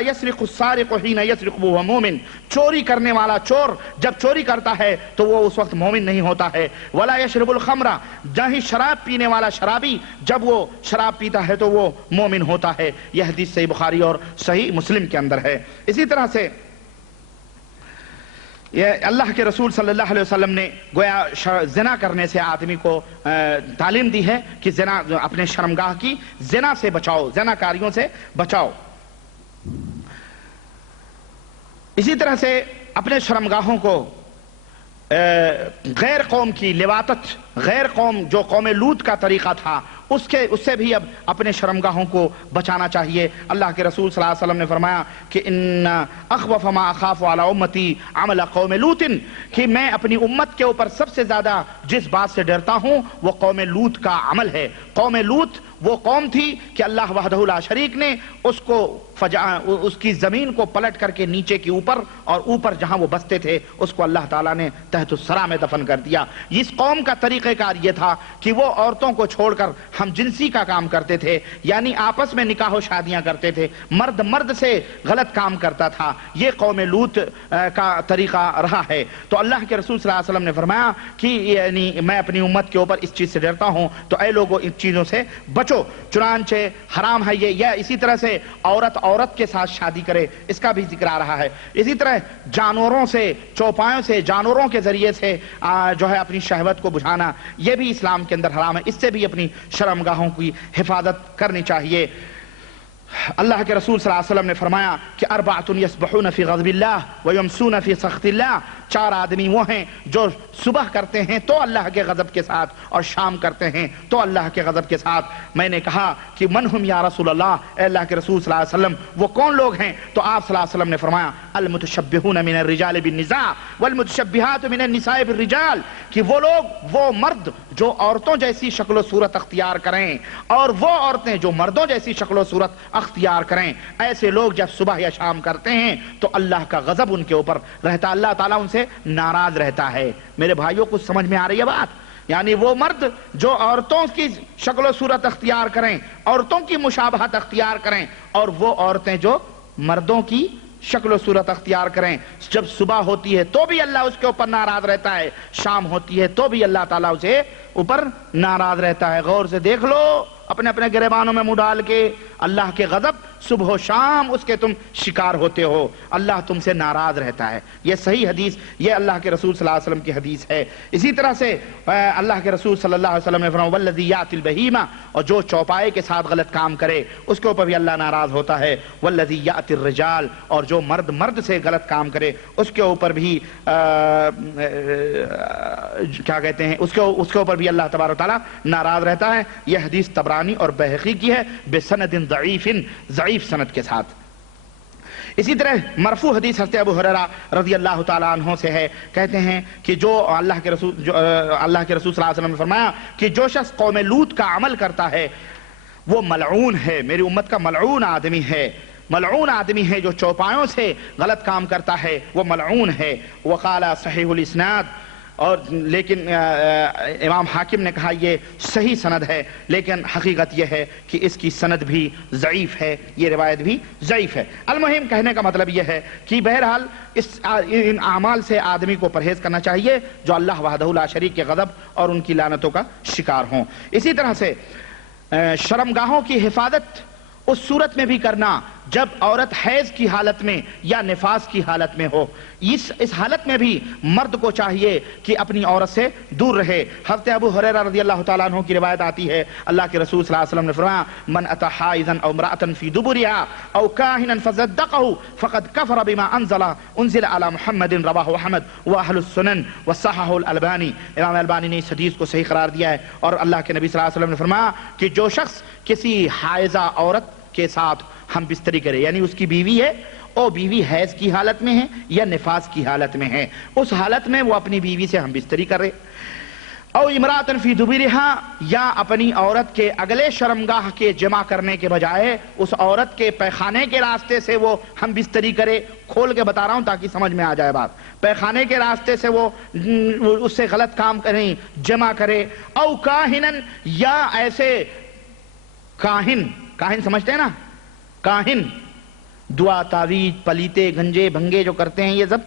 یسرق السارق حین یسرق وہو مومن، چوری کرنے والا چور جب چوری کرتا ہے تو وہ اس وقت مومن نہیں ہوتا ہے۔ ولا یشرب الخمر، جہیں شراب پینے والا شرابی جب وہ شراب پیتا ہے تو وہ مومن ہوتا ہے۔ یہ حدیث صحیح بخاری اور صحیح مسلم کے اندر ہے۔ اسی طرح سے یہ اللہ کے رسول صلی اللہ علیہ وسلم نے گویا زنا کرنے سے آدمی کو تعلیم دی ہے کہ زنا، اپنے شرمگاہ کی زنا سے بچاؤ، زناکاریوں سے بچاؤ۔ اسی طرح سے اپنے شرمگاہوں کو غیر قوم کی لواطت، غیر قوم جو قوم لوط کا طریقہ تھا اس سے بھی اب اپنے شرمگاہوں کو بچانا چاہیے۔ اللہ کے رسول صلی اللہ علیہ وسلم نے فرمایا کہ ان اخوف ما اخاف علی امتی عمل قوم لوط، کہ میں اپنی امت کے اوپر سب سے زیادہ جس بات سے ڈرتا ہوں وہ قوم لوط کا عمل ہے۔ قوم لوط وہ قوم تھی کہ اللہ وحدہ لا شریک نے اس کی زمین کو پلٹ کر کے نیچے کی اوپر، اور اوپر جہاں وہ بستے تھے اس کو اللہ تعالیٰ نے تحت الثری میں دفن کر دیا۔ اس قوم کا طریقہ کار یہ تھا کہ وہ عورتوں کو چھوڑ کر ہم جنسی کا کام کرتے تھے، یعنی آپس میں نکاح و شادیاں کرتے تھے، مرد مرد سے غلط کام کرتا تھا۔ یہ قوم لوط کا طریقہ رہا ہے۔ تو اللہ کے رسول صلی اللہ علیہ وسلم نے فرمایا کہ یعنی میں اپنی امت کے اوپر اس چیز سے ڈرتا ہوں، تو اے لوگوں ان چیزوں سے بچو۔ چنانچہ حرام ہے یہ، یا اسی طرح سے عورت کے ساتھ شادی کرے، اس کا بھی ذکر آ رہا ہے۔ اسی طرح جانوروں سے، چوپایوں سے، جانوروں کے ذریعے سے جو ہے اپنی شہوت کو بجھانا، یہ بھی اسلام کے اندر حرام ہے، اس سے بھی اپنی شرمگاہوں کی حفاظت کرنی چاہیے۔ اللہ کے رسول صلی اللہ علیہ وسلم نے فرمایا کہ اربعۃ یسبحون فی غضب اللہ ویمسون فی سخط اللہ، چار آدمی وہ ہیں جو صبح کرتے ہیں تو اللہ کے غضب کے ساتھ اور شام کرتے ہیں تو اللہ کے غضب کے ساتھ۔ میں نے کہا کہ من ہم یا رسول اللہ، اے اللہ کے رسول صلی اللہ علیہ وسلم وہ کون لوگ ہیں؟ تو آپ صلی اللہ علیہ وسلم نے فرمایا المتشبہون من الرجال بالنساء والمتشبہات من النساء بالرجال، کہ وہ لوگ، وہ مرد جو عورتوں جیسی شکل و صورت اختیار کریں اور وہ عورتیں جو مردوں جیسی شکل و صورت اختیار کریں، ایسے لوگ جب صبح یا شام کرتے ہیں تو اللہ کا غضب ان کے اوپر رہتا، اللہ تعالیٰ ان سے ناراض رہتا ہے۔ میرے بھائیوں کچھ سمجھ میں آ رہی ہے بات؟ یعنی وہ مرد جو عورتوں کی شکل و صورت اختیار کریں، عورتوں کی مشابہت اختیار کریں، اور وہ عورتیں جو مردوں کی شکل و صورت اختیار کریں، جب صبح ہوتی ہے تو بھی اللہ اس کے اوپر ناراض رہتا ہے، شام ہوتی ہے تو بھی اللہ تعالیٰ اسے اوپر ناراض رہتا ہے۔ غور سے دیکھ لو اپنے اپنے گریبانوں میں منہ ڈال کے، اللہ کے غضب صبح و شام اس کے تم شکار ہوتے ہو، اللہ تم سے ناراض رہتا ہے۔ یہ صحیح حدیث، یہ اللہ کے رسول صلی اللہ علیہ وسلم کی حدیث ہے۔ اسی طرح سے اللہ کے رسول صلی اللہ علیہ وسلم نے فرمایا والذی یأتی البہیمہ، اور جو چوپائے کے ساتھ غلط کام کرے اس کے اوپر بھی اللہ ناراض ہوتا ہے۔ والذی یأتی الرجال، اور جو مرد سے غلط کام کرے اس کے اوپر بھی کیا کہتے ہیں، اس کے اوپر بھی اللہ تبارک و تعالیٰ ناراض رہتا ہے۔ یہ حدیث طبرانی اور بہقی کی ہے بسند ضعیف سند کے ساتھ۔ اسی طرح مرفوع حدیث حضرت ابو ہریرہ رضی اللہ تعالیٰ عنہ سے ہے، کہتے ہیں کہ جو اللہ کے رسول صلی اللہ علیہ وسلم نے فرمایا کہ جو شخص قوم لوط کا عمل کرتا ہے وہ ملعون ہے، میری امت کا ملعون آدمی ہے۔ ملعون آدمی ہے جو چوپایوں سے غلط کام کرتا ہے، وہ ملعون ہے۔ وقال صحیح الاسناد، اور لیکن امام حاکم نے کہا یہ صحیح سند ہے، لیکن حقیقت یہ ہے کہ اس کی سند بھی ضعیف ہے، یہ روایت بھی ضعیف ہے۔ المہم کہنے کا مطلب یہ ہے کہ بہرحال ان اعمال سے آدمی کو پرہیز کرنا چاہیے جو اللہ وحدہ لا شریک کے غضب اور ان کی لعنتوں کا شکار ہوں۔ اسی طرح سے شرمگاہوں کی حفاظت اس صورت میں بھی کرنا جب عورت حیض کی حالت میں یا نفاس کی حالت میں ہو، اس حالت میں بھی مرد کو چاہیے کہ اپنی عورت سے دور رہے۔ حضرت ابو ہریرہ رضی اللہ تعالیٰ عنہ کی روایت آتی ہے، اللہ کے رسول صلی اللہ علیہ وسلم نے فرمایا من اتى حائضا او امرأة في دبرها او كاهنا فصدقه فقد كفر بما انزل على محمد، رواه احمد واهل السنن وصححه الالبانی۔ امام البانی نے اس حدیث کو صحیح قرار دیا ہے، اور اللہ کے نبی صلی اللہ علیہ وسلم نے فرمایا کہ جو شخص کسی حائضہ عورت کے ساتھ ہم بستری کرے، یعنی اس کی بیوی ہے اور بیوی حیض کی حالت میں ہے یا نفاس کی حالت میں ہے، اس حالت میں وہ اپنی بیوی سے ہم بستری کرے، او امراتن فی دبرہا، یا اپنی عورت کے اگلے شرمگاہ کے جمع کرنے کے بجائے اس عورت کے پیخانے کے راستے سے وہ ہم بستری کرے. کھول کے بتا رہا ہوں تاکہ سمجھ میں آ جائے بات. پیخانے کے راستے سے وہ اس سے غلط کام کریں، جمع کرے. او کاہنن، یا ایسے کاہن سمجھتے ہیں نا، کاہن دعا تعویذ پلیتے گنجے بھنگے جو کرتے ہیں یہ سب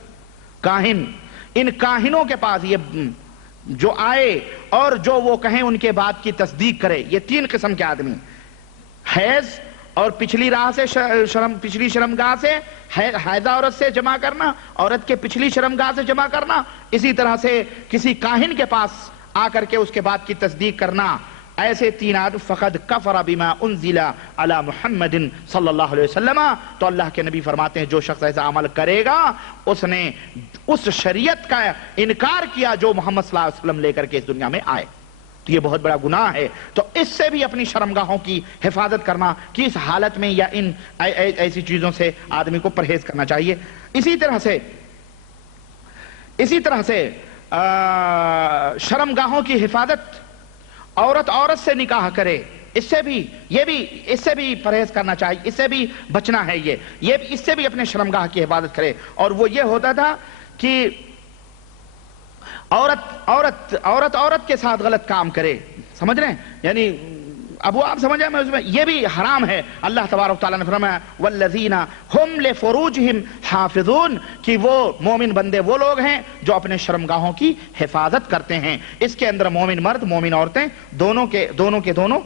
کاہن. ان کاہنوں کے پاس یہ جو آئے اور جو وہ کہیں ان کے بات کی تصدیق کرے. یہ تین قسم کے آدمی، حیض اور پچھلی راہ سے پچھلی شرمگاہ سے، حیضہ عورت سے جمع کرنا، عورت کے پچھلی شرمگاہ سے جمع کرنا، اسی طرح سے کسی کاہن کے پاس آ کر کے اس کے بات کی تصدیق کرنا. ایسے تین آدمی فقد کفر بما انزل علی محمد صلی اللہ علیہ وسلم. تو اللہ کے نبی فرماتے ہیں جو شخص ایسا عمل کرے گا اس نے اس شریعت کا انکار کیا جو محمد صلی اللہ علیہ وسلم لے کر کے اس دنیا میں آئے. تو یہ بہت بڑا گناہ ہے. تو اس سے بھی اپنی شرمگاہوں کی حفاظت کرنا کہ اس حالت میں یا ان ایسی چیزوں سے آدمی کو پرہیز کرنا چاہیے. اسی طرح سے شرمگاہوں کی حفاظت، عورت سے نکاح کرے، اس سے بھی پرہیز کرنا چاہیے، اس سے بھی بچنا ہے. اس سے بھی اپنے شرمگاہ کی حفاظت کرے. اور وہ یہ ہوتا تھا کہ عورت کے ساتھ غلط کام کرے. سمجھ رہے ہیں؟ یعنی ابو آپ سمجھ رہے ہیں یہ بھی حرام ہے. اللہ تبارک تعالیٰ نے فرمایا والذین ہم لفروجہم حافظون، کہ وہ مومن بندے وہ لوگ ہیں جو اپنے شرمگاہوں کی حفاظت کرتے ہیں. اس کے اندر مومن مرد مومن عورتیں دونوں کے دونوں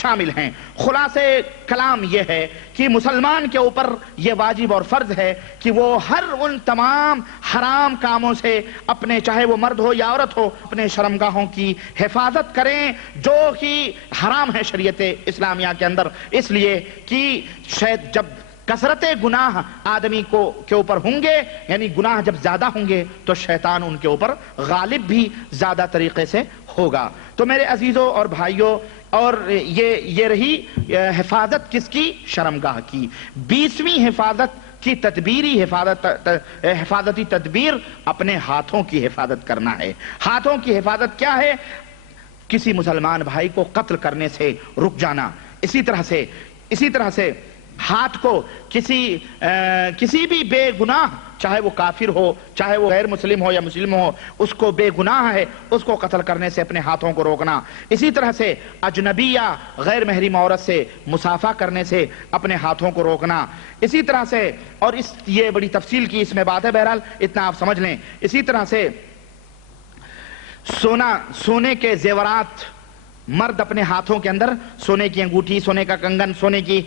شامل ہیں. خلاصے کلام یہ ہے کہ مسلمان کے اوپر یہ واجب اور فرض ہے کہ وہ ہر ان تمام حرام کاموں سے اپنے، چاہے وہ مرد ہو یا عورت ہو، اپنے شرمگاہوں کی حفاظت کریں جو کہ حرام ہے شریعت اسلامیہ کے اندر. اس لیے کہ شاید جب کثرت گناہ آدمی کے اوپر ہوں گے، یعنی گناہ جب زیادہ ہوں گے تو شیطان ان کے اوپر غالب بھی زیادہ طریقے سے ہوگا. تو میرے عزیزوں اور بھائیوں، اور یہ رہی حفاظت کس کی؟ شرمگاہ کی. 20ویں حفاظت کی حفاظتی تدبیر اپنے ہاتھوں کی حفاظت کرنا ہے. ہاتھوں کی حفاظت کیا ہے؟ کسی مسلمان بھائی کو قتل کرنے سے رک جانا. اسی طرح سے ہاتھ کو کسی بھی بے گناہ، چاہے وہ کافر ہو چاہے وہ غیر مسلم ہو یا مسلم ہو، اس کو بے گناہ ہے اس کو قتل کرنے سے اپنے ہاتھوں کو روکنا. اسی طرح سے اجنبی یا غیر محرم عورت سے مصافحہ کرنے سے اپنے ہاتھوں کو روکنا. اسی طرح سے، اور یہ بڑی تفصیل کی اس میں بات ہے، بہرحال اتنا آپ سمجھ لیں. اسی طرح سے سونے کے زیورات، مرد اپنے ہاتھوں کے اندر سونے کی انگوٹھی، سونے کا کنگن، سونے کی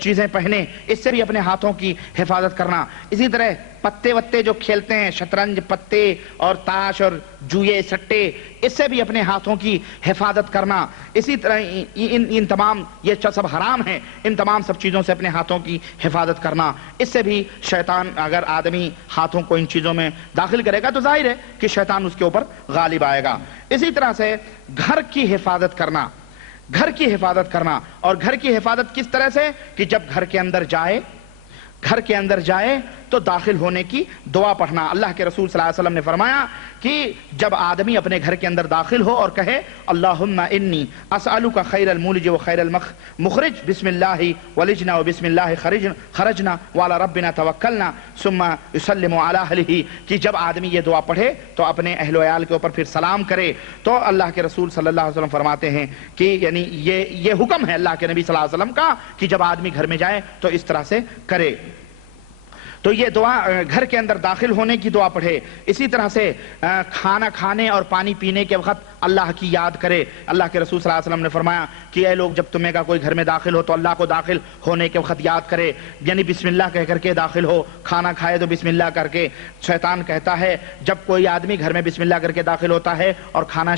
چیزیں پہنے، اس سے بھی اپنے ہاتھوں کی حفاظت کرنا. اسی طرح پتے وتے جو کھیلتے ہیں، شطرنج، پتے اور تاش اور جوئے سٹے، اس سے بھی اپنے ہاتھوں کی حفاظت کرنا. اسی طرح ان تمام یہ سب حرام ہیں، ان تمام سب چیزوں سے اپنے ہاتھوں کی حفاظت کرنا. اس سے بھی شیطان، اگر آدمی ہاتھوں کو ان چیزوں میں داخل کرے گا تو ظاہر ہے کہ شیطان اس کے اوپر غالب آئے گا. اسی طرح سے گھر کی حفاظت کرنا، اور گھر کی حفاظت کس طرح سے؟ کہ جب گھر کے اندر جائے تو داخل ہونے کی دعا پڑھنا. اللہ کے رسول صلی اللہ علیہ وسلم نے فرمایا کہ جب آدمی اپنے گھر کے اندر داخل ہو اور کہے اللہم انی اسألک خیر المولج و خیر المخرج، بسم اللہ ولجنا و بسم اللہ خرجنا وعلی ربنا توکلنا ثم یسلم علی اہلہ، کہ جب آدمی یہ دعا پڑھے تو اپنے اہل و عیال کے اوپر پھر سلام کرے. تو اللہ کے رسول صلی اللہ علیہ وسلم فرماتے ہیں کہ یعنی یہ حکم ہے اللہ کے نبی صلی اللہ علیہ وسلم کا کہ جب آدمی گھر میں جائے تو اس طرح سے کرے. تو یہ دعا گھر کے اندر داخل ہونے کی دعا پڑھے. اسی طرح سے کھانا کھانے اور پانی پینے کے وقت اللہ کی یاد کرے. اللہ کے رسول صلی اللہ علیہ وسلم نے فرمایا کہ اے لوگ، جب تمہیں کا کوئی گھر میں داخل ہو تو اللہ کو داخل ہونے کے وقت یاد کرے، یعنی بسم اللہ کہہ کر کے داخل ہو. کھانا کھائے تو بسم اللہ کر کے. شیطان کہتا ہے جب کوئی آدمی گھر میں بسم اللہ کر کے داخل ہوتا ہے اور کھانا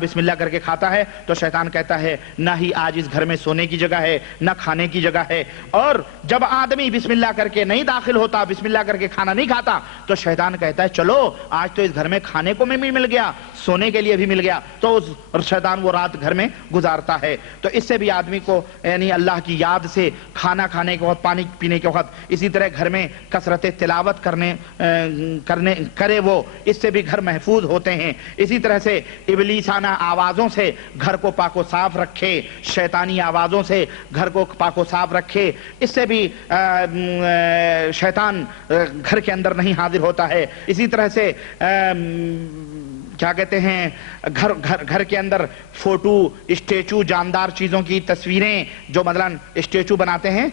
بسم اللہ کر کے کھاتا ہے تو شیطان کہتا ہے نہ ہی آج اس گھر میں سونے کی جگہ ہے نہ کھانے کی جگہ ہے. اور جب آدمی بسم اللہ کر کے نہیں داخل داخل ہوتا, بسم اللہ کر کے کھانا نہیں کھاتا, تو شیطان کہتا ہے چلو آج تو اس گھر میں کھانے کو بھی مل گیا, سونے کے لیے بھی مل گیا, تو اس شیطان وہ رات گھر میں گزارتا ہے. تو اس سے بھی آدمی کو یعنی اللہ کی یاد سے کھانا کھانے کے وقت, پانی پینے کے وقت, اسی طرح گھر میں کثرت تلاوت کرے وہ, اس سے بھی گھر محفوظ ہوتے ہیں. اسی طرح سے ابلیسانہ آوازوں سے گھر کو پاک و صاف رکھے, شیطانی آوازوں سے گھر کو پاک و صاف رکھے, اس سے بھی شیطان گھر کے اندر نہیں حاضر ہوتا ہے. اسی طرح سے کیا کہتے ہیں, گھر کے اندر فوٹو, اسٹیچو, جاندار چیزوں کی تصویریں, جو مثلا اسٹیچو بناتے ہیں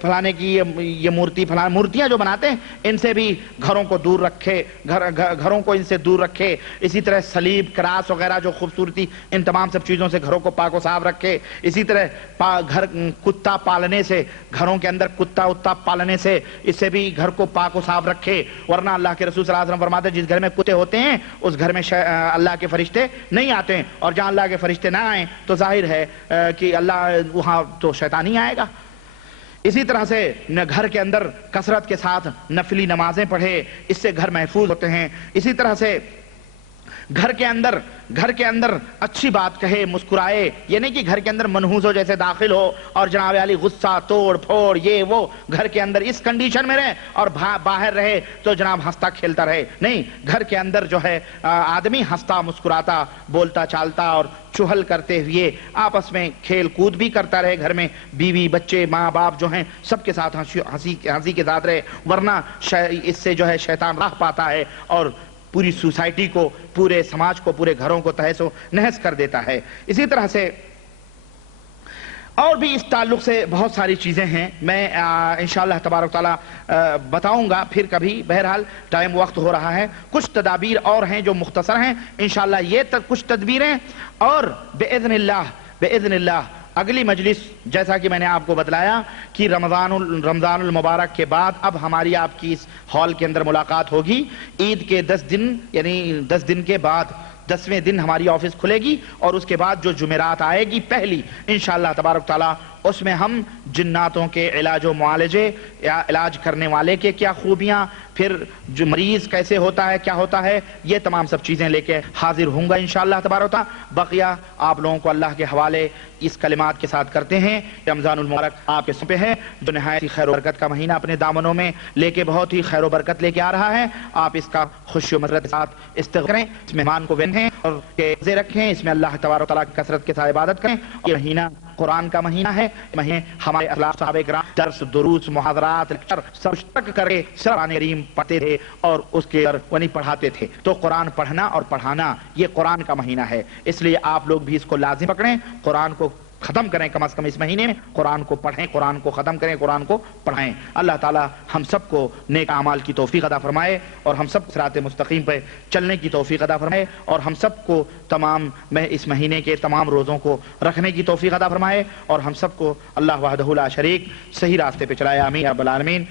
فلانے کی, یہ مورتی مورتیاں جو بناتے ہیں, ان سے بھی گھروں کو دور رکھے, گھروں کو ان سے دور رکھے. اسی طرح صلیب, کراس وغیرہ جو خوبصورتی, ان تمام سب چیزوں سے گھروں کو پاک و صاف رکھے. اسی طرح کتا پالنے سے, گھروں کے اندر کتا پالنے سے, اس سے بھی گھر کو پاک و صاف رکھے. ورنہ اللہ کے رسول صلی اللہ علیہ وسلم فرماتے ہیں جس گھر میں کتے ہوتے ہیں اس گھر میں اللہ کے فرشتے نہیں آتے ہیں, اور جہاں اللہ کے فرشتے نہ آئیں تو ظاہر ہے کہ اللہ وہاں تو شیطان ہی آئے گا. اسی طرح سے گھر کے اندر کثرت کے ساتھ نفلی نمازیں پڑھے, اس سے گھر محفوظ ہوتے ہیں. اسی طرح سے گھر کے اندر اچھی بات کہے, مسکرائے, یہ نہیں کہ گھر کے اندر منحوس ہو جیسے داخل ہو اور جناب علی غصہ, توڑ پھوڑ, یہ وہ, گھر کے اندر اس کنڈیشن میں رہے اور باہر رہے تو جناب ہنستا کھیلتا رہے. نہیں, گھر کے اندر جو ہے آدمی ہنستا مسکراتا, بولتا چالتا اور چہل کرتے ہوئے آپس میں کھیل کود بھی کرتا رہے. گھر میں بیوی بچے ماں باپ جو ہیں سب کے ساتھ ہنسی کے ساتھ رہے, ورنہ اس سے جو ہے شیطان راہ پاتا ہے اور پوری سوسائٹی کو, پورے سماج کو, پورے گھروں کو تہس و نہس کر دیتا ہے. اسی طرح سے اور بھی اس تعلق سے بہت ساری چیزیں ہیں, میں انشاءاللہ تبارک تعالیٰ بتاؤں گا پھر کبھی. بہرحال ٹائم وقت ہو رہا ہے. کچھ تدابیر اور ہیں جو مختصر ہیں, انشاءاللہ یہ کچھ تدبیریں, اور باذن اللہ اگلی مجلس جیسا کہ میں نے آپ کو بتلایا کہ رمضان المبارک کے بعد اب ہماری آپ کی اس ہال کے اندر ملاقات ہوگی. عید کے 10 دن یعنی 10 دن کے بعد 10ویں دن ہماری آفس کھلے گی, اور اس کے بعد جو جمعرات آئے گی پہلی, انشاءاللہ تبارک تعالیٰ اس میں ہم جناتوں کے علاج و معالجے یا علاج کرنے والے کے کیا خوبیاں, پھر جو مریض کیسے ہوتا ہے, کیا ہوتا ہے, یہ تمام سب چیزیں لے کے حاضر ہوں گا انشاءاللہ تبارک تعالیٰ. بقیہ آپ لوگوں کو اللہ کے حوالے اس کلمات کے ساتھ کرتے ہیں. رمضان المبارک آپ کے سر پہ ہے, جو نہایت ہی خیر و برکت کا مہینہ اپنے دامنوں میں لے کے بہت ہی خیر و برکت لے کے آ رہا ہے. آپ اس کا خوشی و مسرت کے ساتھ استقبال کریں, اس مہمان کو بنیں اور روزے رکھیں, اس میں اللہ تبارک تعالیٰ کی کثرت کے ساتھ عبادت کریں. یہ مہینہ قرآن کا مہینہ ہے. مہینے ہمارے اخلاق صحابہ کرام درس, دروس, محاضرات, لیکچر سب تک کر کے قرآن کریم پڑھتے تھے اور اس کے پڑھاتے تھے. تو قرآن پڑھنا اور پڑھانا یہ قرآن کا مہینہ ہے, اس لیے آپ لوگ بھی اس کو لازم پکڑیں, قرآن کو ختم کریں کم از کم اس مہینے میں, قرآن کو پڑھیں, قرآن کو ختم کریں, قرآن کو پڑھائیں. اللہ تعالیٰ ہم سب کو نیک اعمال کی توفیق عطا فرمائے, اور ہم سب صراط مستقیم پہ چلنے کی توفیق عطا فرمائے, اور ہم سب کو تمام اس مہینے کے تمام روزوں کو رکھنے کی توفیق عطا فرمائے, اور ہم سب کو اللہ وحدہ لا شریک صحیح راستے پہ چلائے. آمین رب العالمین.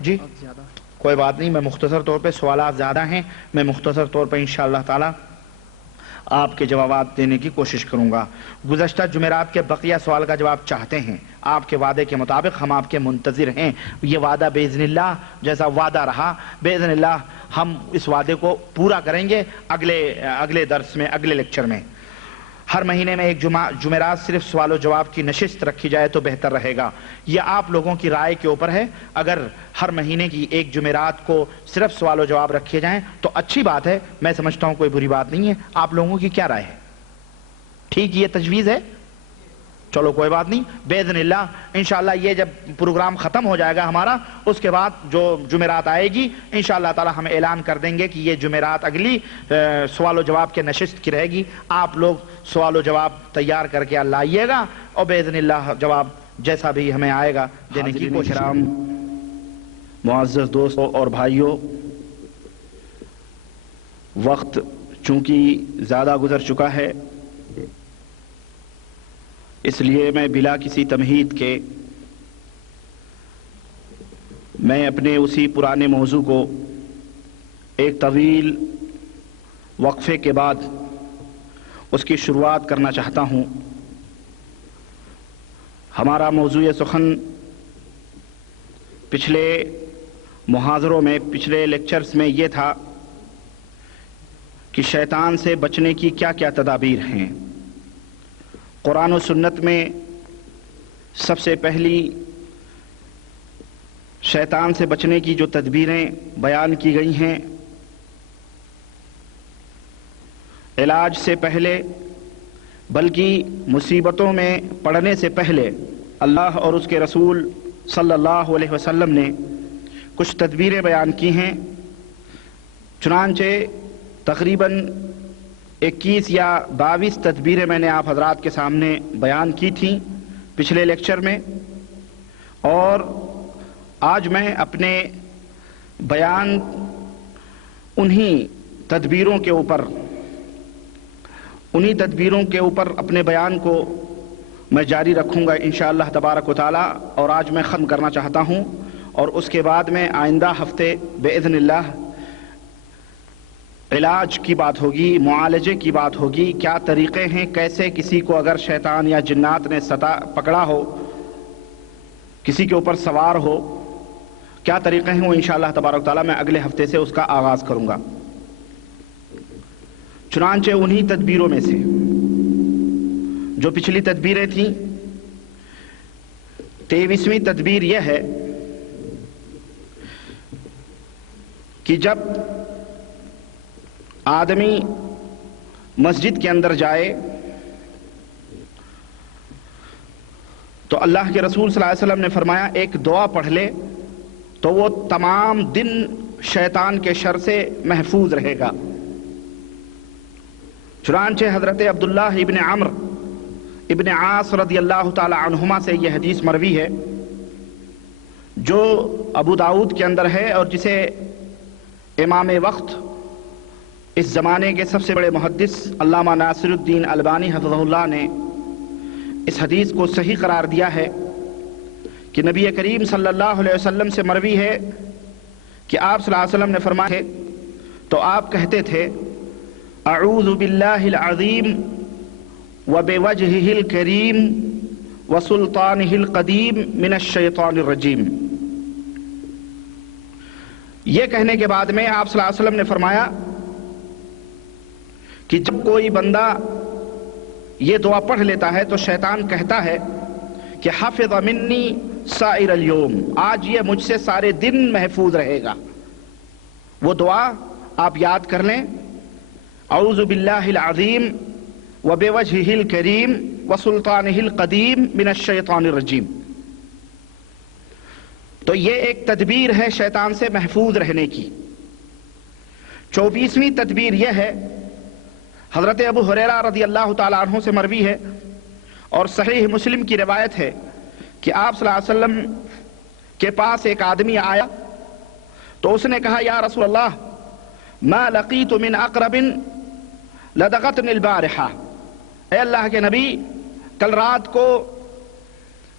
جی کوئی بات نہیں, میں مختصر طور پہ, سوالات زیادہ ہیں, میں مختصر طور پہ انشاءاللہ تعالیٰ آپ کے جوابات دینے کی کوشش کروں گا. گزشتہ جمعرات کے بقیہ سوال کا جواب چاہتے ہیں, آپ کے وعدے کے مطابق ہم آپ کے منتظر ہیں. یہ وعدہ باذن اللہ جیسا وعدہ رہا, باذن اللہ ہم اس وعدے کو پورا کریں گے اگلے درس میں, اگلے لیکچر میں. ہر مہینے میں ایک جمعرات صرف سوال و جواب کی نشست رکھی جائے تو بہتر رہے گا. یہ آپ لوگوں کی رائے کے اوپر ہے. اگر ہر مہینے کی ایک جمعرات کو صرف سوال و جواب رکھے جائیں تو اچھی بات ہے, میں سمجھتا ہوں کوئی بری بات نہیں ہے. آپ لوگوں کی کیا رائے ہے؟ ٹھیک یہ تجویز ہے؟ چلو کوئی بات نہیں, باذن اللہ انشاءاللہ یہ جب پروگرام ختم ہو جائے گا ہمارا, اس کے بعد جو جمعرات آئے گی انشاءاللہ تعالی ہم اعلان کر دیں گے کہ یہ جمعرات اگلی سوال و جواب کے نشست کی رہے گی. آپ لوگ سوال و جواب تیار کر کے لائیے گا, اور باذن اللہ جواب جیسا بھی ہمیں آئے گا دینے کی کوشش. معزز دوستوں اور بھائیوں, وقت چونکہ زیادہ گزر چکا ہے, اس لیے میں بلا کسی تمہید کے میں اپنے اسی پرانے موضوع کو ایک طویل وقفے کے بعد اس کی شروعات کرنا چاہتا ہوں. ہمارا موضوع سخن پچھلے محاضروں میں، پچھلے لیکچرز میں یہ تھا کہ شیطان سے بچنے کی کیا کیا تدابیر ہیں۔ قرآن و سنت میں سب سے پہلی شیطان سے بچنے کی جو تدبیریں بیان کی گئی ہیں، علاج سے پہلے بلکہ مصیبتوں میں پڑنے سے پہلے اللہ اور اس کے رسول صلی اللہ علیہ وسلم نے کچھ تدبیریں بیان کی ہیں۔ چنانچہ تقریباً 21 یا 22 تدبیریں میں نے آپ حضرات کے سامنے بیان کی تھیں پچھلے لیکچر میں، اور آج میں اپنے بیان انہی تدبیروں کے اوپر اپنے بیان کو میں جاری رکھوں گا انشاءاللہ تبارک و تعالی، اور آج میں ختم کرنا چاہتا ہوں، اور اس کے بعد میں آئندہ ہفتے باذن اللہ علاج کی بات ہوگی، معالجے کی بات ہوگی، کیا طریقے ہیں، کیسے کسی کو اگر شیطان یا جنات نے پکڑا ہو، کسی کے اوپر سوار ہو، کیا طریقے ہیں، وہ انشاءاللہ تبارک تعالیٰ میں اگلے ہفتے سے اس کا آغاز کروں گا۔ چنانچہ انہی تدبیروں میں سے جو پچھلی تدبیریں تھیں، 23ویں تدبیر یہ ہے کہ جب آدمی مسجد کے اندر جائے تو اللہ کے رسول صلی اللہ علیہ وسلم نے فرمایا ایک دعا پڑھ لے تو وہ تمام دن شیطان کے شر سے محفوظ رہے گا۔ چنانچہ حضرت عبداللہ ابن عمرو ابن عاص رضی اللہ تعالی عنہما سے یہ حدیث مروی ہے جو ابو داؤد کے اندر ہے، اور جسے امام وقت اس زمانے کے سب سے بڑے محدث علامہ ناصر الدین البانی حفظہ اللہ نے اس حدیث کو صحیح قرار دیا ہے کہ نبی کریم صلی اللہ علیہ وسلم سے مروی ہے کہ آپ صلی اللہ علیہ وسلم نے فرمایا ہے تو آپ کہتے تھے اعوذ باللہ العظیم وبوجہہ الکریم وسلطانہ القدیم من الشیطان الرجیم۔ یہ کہنے کے بعد میں آپ صلی اللہ علیہ وسلم نے فرمایا کہ جب کوئی بندہ یہ دعا پڑھ لیتا ہے تو شیطان کہتا ہے کہ حفظ منی سائر اليوم، آج یہ مجھ سے سارے دن محفوظ رہے گا۔ وہ دعا آپ یاد کر لیں، اعوذ باللہ العظیم وبوجہہ الکریم وسلطانہ القدیم من الشیطان الرجیم۔ تو یہ ایک تدبیر ہے شیطان سے محفوظ رہنے کی۔ 24ویں تدبیر یہ ہے، حضرت ابو ہریرہ رضی اللہ تعالی عنہ سے مروی ہے اور صحیح مسلم کی روایت ہے کہ آپ صلی اللہ علیہ وسلم کے پاس ایک آدمی آیا تو اس نے کہا یا رسول اللہ ما لقیت من اقرب لدغتنی البارحہ، اے اللہ کے نبی کل رات کو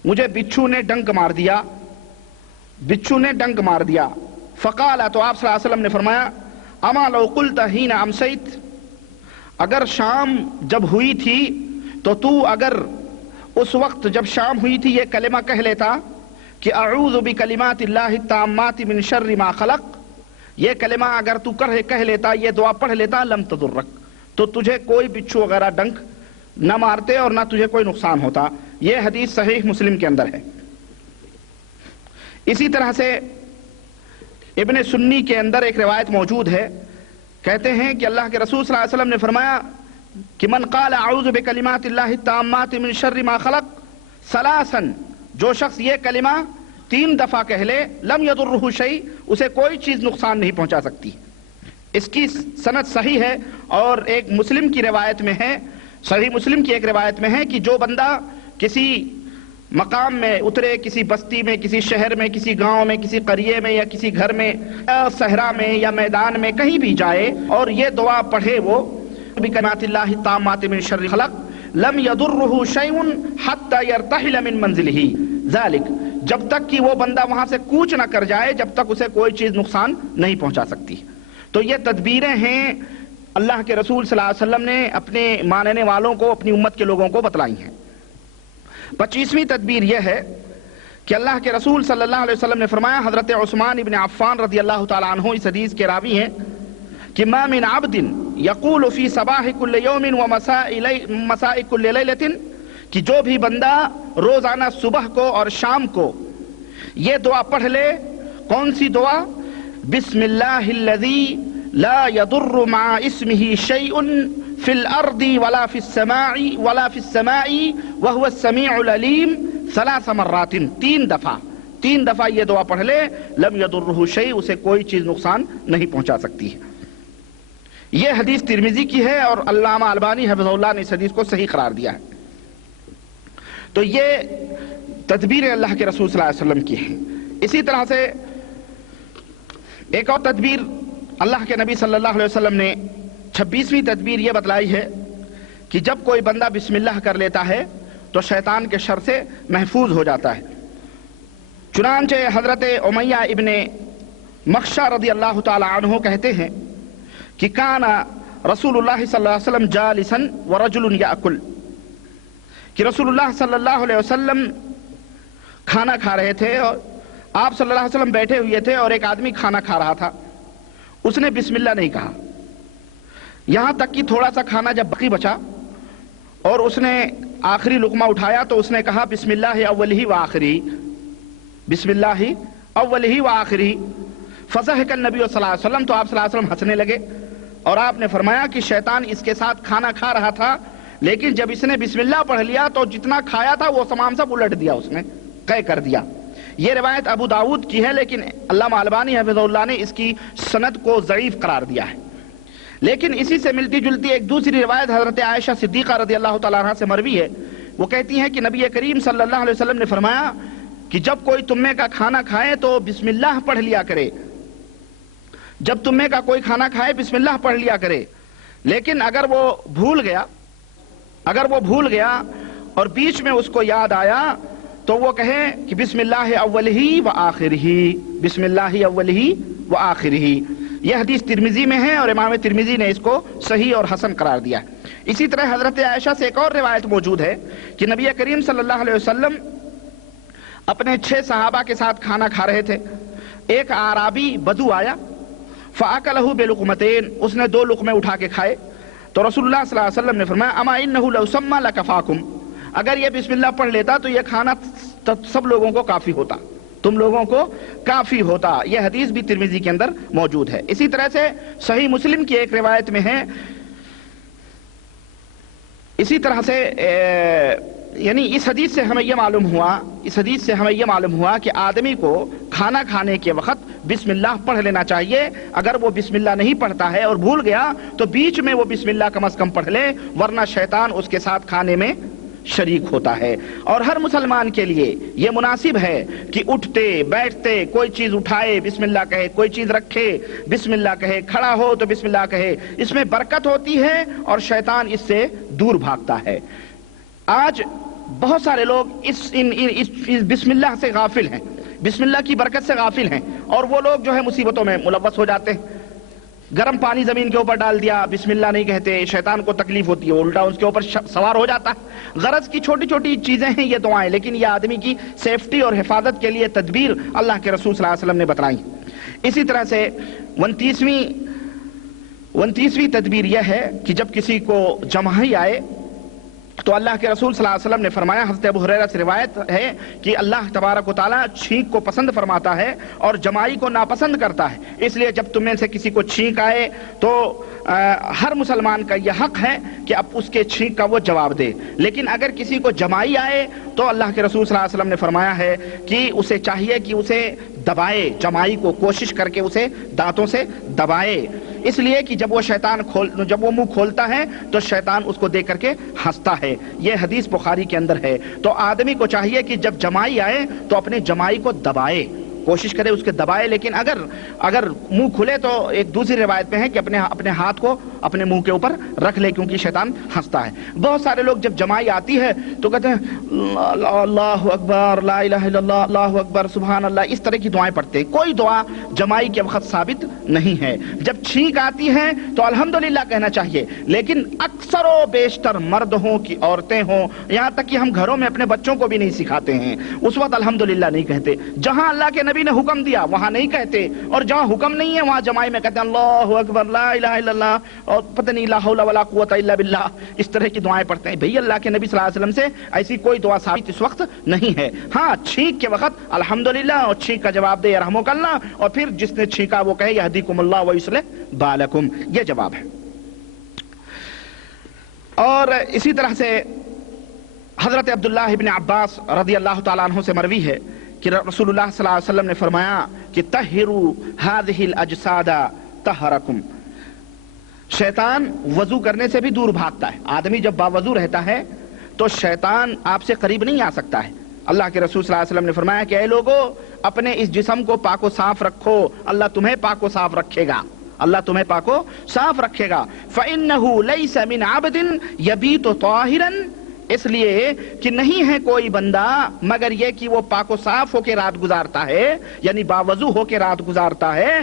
مجھے بچھو نے ڈنک مار دیا۔ فقال، تو آپ صلی اللہ علیہ وسلم نے فرمایا اما لو قلت حین امسیت، اگر شام جب ہوئی تھی تو اگر اس وقت جب شام ہوئی تھی یہ کلمہ کہہ لیتا کہ اعوذ بکلمات اللہ التامات من شر ما خلق، یہ کلمہ اگر تو کہہ لیتا، یہ دعا پڑھ لیتا، لم تضرک، تو تجھے کوئی بچھو وغیرہ ڈنک نہ مارتے اور نہ تجھے کوئی نقصان ہوتا۔ یہ حدیث صحیح مسلم کے اندر ہے۔ اسی طرح سے ابن سنی کے اندر ایک روایت موجود ہے، کہتے ہیں کہ اللہ کے رسول صلی اللہ علیہ وسلم نے فرمایا کہ من قال اعوذ بکلمات اللہ التامات من شر ما خلق ثلاثا، جو شخص یہ کلمہ 3 دفعہ کہہ لے، لم یضرہ شیء، اسے کوئی چیز نقصان نہیں پہنچا سکتی۔ اس کی سند صحیح ہے، اور ایک مسلم کی روایت میں ہے، صحیح مسلم کی ایک روایت میں ہے کہ جو بندہ کسی مقام میں اترے، کسی بستی میں، کسی شہر میں، کسی گاؤں میں، کسی قریے میں، یا کسی گھر میں یا صحرا میں یا میدان میں کہیں بھی جائے اور یہ دعا پڑھے، وہ بکلمات اللہ التامات من شر خلق لم یضرہ شیء حتی یرتحل من منزلہ ذلک، جب تک کہ وہ بندہ وہاں سے کوچ نہ کر جائے جب تک اسے کوئی چیز نقصان نہیں پہنچا سکتی۔ تو یہ تدبیریں ہیں اللہ کے رسول صلی اللہ علیہ وسلم نے اپنے ماننے والوں کو، اپنی امت کے لوگوں کو بتلائی ہیں۔ 25ویں تدبیر یہ ہے کہ اللہ کے رسول صلی اللہ علیہ وسلم نے فرمایا، حضرت عثمان ابن عفان رضی اللہ تعالیٰ عنہ اس حدیث کے راوی ہیں کہ ما من عبد یقول فی صباح کل یوم و مساء کل لیلۃ، کہ جو بھی بندہ روزانہ صبح کو اور شام کو یہ دعا پڑھ لے. کون سی دعا؟ بسم اللہ الذی لا یضر مع اسمہ شیء فی الارض ولا فی السماء وهو السمیع العلیم 3 مرات، 3 دفعہ یہ دعا پڑھ لے، لم یضرہ شیء، اسے کوئی چیز نقصان نہیں پہنچا سکتی ہے. یہ حدیث ترمذی کی ہے اور علامہ البانی حفظہ اللہ نے اس حدیث کو صحیح قرار دیا ہے. تو یہ تدبیر اللہ کے رسول صلی اللہ علیہ وسلم کی ہے. اسی طرح سے ایک اور تدبیر اللہ کے نبی صلی اللہ علیہ وسلم نے 26ویں تدبیر یہ بتلائی ہے کہ جب کوئی بندہ بسم اللہ کر لیتا ہے تو شیطان کے شر سے محفوظ ہو جاتا ہے. چنانچہ حضرت امیہ ابن مخشہ رضی اللہ تعالی عنہ کہتے ہیں کہ کان رسول اللہ صلی اللہ علیہ وسلم جالسا ورجل یاکل، کہ رسول اللہ صلی اللہ علیہ وسلم کھانا کھا رہے تھے اور آپ صلی اللہ علیہ وسلم بیٹھے ہوئے تھے اور ایک آدمی کھانا کھا رہا تھا. اس نے بسم اللہ نہیں کہا، یہاں تک کہ تھوڑا سا کھانا جب باقی بچا اور اس نے آخری لقمہ اٹھایا تو اس نے کہا بسم اللہ اولہ وآخرہ، بسم اللہ اولہ وآخرہ. فضحک النبی صلی اللہ علیہ وسلم، تو آپ صلی اللہ علیہ وسلم ہنسنے لگے اور آپ نے فرمایا کہ شیطان اس کے ساتھ کھانا کھا رہا تھا، لیکن جب اس نے بسم اللہ پڑھ لیا تو جتنا کھایا تھا وہ تمام سب الٹ دیا، اس نے قے کر دیا. یہ روایت ابو داؤد کی ہے، لیکن علامہ البانی حفظہ اللہ نے اس کی سند کو ضعیف قرار دیا ہے. لیکن اسی سے ملتی جلتی ایک دوسری روایت حضرت عائشہ صدیقہ رضی اللہ تعالیٰ عنہ سے مروی ہے. وہ کہتی ہیں کہ نبی کریم صلی اللہ علیہ وسلم نے فرمایا کہ جب کوئی تم میں کا کھانا کھائے تو بسم اللہ پڑھ لیا کرے، جب تم میں کا کوئی کھانا کھائے بسم اللہ پڑھ لیا کرے، لیکن اگر وہ بھول گیا اور بیچ میں اس کو یاد آیا تو وہ کہے کہ بسم اللہ اولہ وآخرہ، بسم اللہ اولہ وآخرہ. یہ حدیث ترمذی میں ہے اور امام ترمذی نے اس کو صحیح اور حسن قرار دیا ہے. اسی طرح حضرت عائشہ سے ایک اور روایت موجود ہے کہ نبی کریم صلی اللہ علیہ وسلم اپنے 6 صحابہ کے ساتھ کھانا کھا رہے تھے. ایک اعرابی بدو آیا، فاکلہ بلقمتین، اس نے 2 لقمے اٹھا کے کھائے. تو رسول اللہ صلی اللہ علیہ وسلم نے فرمایا اما انہ لو سمى لکفاکم، اگر یہ بسم اللہ پڑھ لیتا تو یہ کھانا سب لوگوں کو کافی ہوتا، تم لوگوں کو کافی ہوتا. یہ حدیث بھی ترمذی کے اندر موجود ہے. اسی طرح سے صحیح مسلم کی ایک روایت میں ہے، اسی طرح سے یعنی اس حدیث سے ہمیں یہ معلوم ہوا کہ آدمی کو کھانا کھانے کے وقت بسم اللہ پڑھ لینا چاہیے. اگر وہ بسم اللہ نہیں پڑھتا ہے اور بھول گیا تو بیچ میں وہ بسم اللہ کم از کم پڑھ لے، ورنہ شیطان اس کے ساتھ کھانے میں شریک ہوتا ہے. اور ہر مسلمان کے لیے یہ مناسب ہے کہ اٹھتے بیٹھتے کوئی چیز اٹھائے بسم اللہ کہے، کوئی چیز رکھے بسم اللہ کہے، کھڑا ہو تو بسم اللہ کہے. اس میں برکت ہوتی ہے اور شیطان اس سے دور بھاگتا ہے. آج بہت سارے لوگ اس بسم اللہ سے غافل ہیں، بسم اللہ کی برکت سے غافل ہیں، اور وہ لوگ جو ہے مصیبتوں میں ملوث ہو جاتے ہیں. گرم پانی زمین کے اوپر ڈال دیا، بسم اللہ نہیں کہتے، شیطان کو تکلیف ہوتی ہے، الٹا اس کے اوپر سوار ہو جاتا ہے. غرض کی چھوٹی چھوٹی چیزیں ہیں یہ دعائیں، لیکن یہ آدمی کی سیفٹی اور حفاظت کے لیے تدبیر اللہ کے رسول صلی اللہ علیہ وسلم نے بتلائی. اسی طرح سے 29ویں تدبیر یہ ہے کہ جب کسی کو جمائی آئے تو اللہ کے رسول صلی اللہ علیہ وسلم نے فرمایا، حضرت ابو ہریرہ سے روایت ہے کہ اللہ تبارک و تعالیٰ چھینک کو پسند فرماتا ہے اور جمائی کو ناپسند کرتا ہے. اس لیے جب تم میں سے کسی کو چھینک آئے تو ہر مسلمان کا یہ حق ہے کہ اب اس کے چھینک کا وہ جواب دے. لیکن اگر کسی کو جمائی آئے تو اللہ کے رسول صلی اللہ علیہ وسلم نے فرمایا ہے کہ اسے چاہیے کہ اسے دبائے، جمائی کو کوشش کر کے اسے دانتوں سے دبائے، اس لیے کہ جب وہ منہ کھولتا ہے تو شیطان اس کو دیکھ کر کے ہنستا ہے. یہ حدیث بخاری کے اندر ہے. تو آدمی کو چاہیے کہ جب جمائی آئے تو اپنے جمائی کو دبائے، کوشش کرے اس کے دبائے، لیکن اگر منہ کھلے تو ایک دوسری روایت میں ہے کہ اپنے ہاتھ کو اپنے منہ کے اوپر رکھ لے، کیونکہ شیطان ہنستا ہے۔ بہت سارے لوگ جب جمائی آتی ہے تو کہتے ہیں اللہ اکبر، لا الہ الا اللہ، اللہ اکبر، سبحان اللہ، اس طرح کی دعائیں پڑھتے ہیں۔ کوئی دعا جمائی کے وقت ثابت نہیں ہے۔ جب چھینک آتی ہے تو الحمدللہ کہنا چاہیے، لیکن اکثر و بیشتر مرد ہوں کہ عورتیں ہوں، یہاں تک کہ ہم گھروں میں اپنے بچوں کو بھی نہیں سکھاتے ہیں، اس وقت الحمدللہ نہیں کہتے۔ جہاں اللہ کے نبی نے حکم دیا وہاں نہیں کہتے، اور جہاں حکم نہیں ہے وہاں جمائی میں کہتے ہیں اللہ اکبر، لا الہ الا اللہ، اور پتہ نہیں لا حول ولا قوت الا باللہ، اس طرح کی دعائیں پڑھتے ہیں۔ بھئی اللہ کے نبی صلی اللہ علیہ وسلم سے ایسی کوئی دعا ثابت اس وقت نہیں ہے۔ ہاں چھینک کے وقت الحمدللہ، اور چھینک کا جواب دے یرحمک اللہ، اور پھر جس نے چھینکا وہ کہے یہدیکم اللہ ویصلح بالکم، یہ جواب ہے۔ اور اسی طرح سے حضرت عبداللہ ابن عباس رضی اللہ تعالیٰ عنہ سے مروی ہے کہ رسول اللہ صلی اللہ علیہ وسلم نے فرمایا کہ طہروا هذه الاجساد طہرکم، شیطان وضو کرنے سے بھی دور بھاگتا ہے۔ آدمی جب باوضو رہتا ہے تو شیطان آپ سے قریب نہیں آ سکتا ہے۔ اللہ کے رسول صلی اللہ علیہ وسلم نے فرمایا کہ اے لوگو اپنے اس جسم کو پاک و صاف رکھو، اللہ تمہیں پاک و صاف رکھے گا، اللہ تمہیں پاک و صاف رکھے گا۔ فَإِنَّهُ لَيْسَ مِنْ عَبْدٍ يَبِيتُ طَاهِرًا، اس لیے کہ نہیں ہے کوئی بندہ مگر یہ کہ وہ پاک و صاف ہو کے رات گزارتا ہے، یعنی باوضو ہو کے رات گزارتا ہے،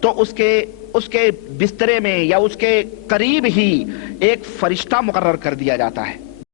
تو اس کے بسترے میں یا اس کے قریب ہی ایک فرشتہ مقرر کر دیا جاتا ہے۔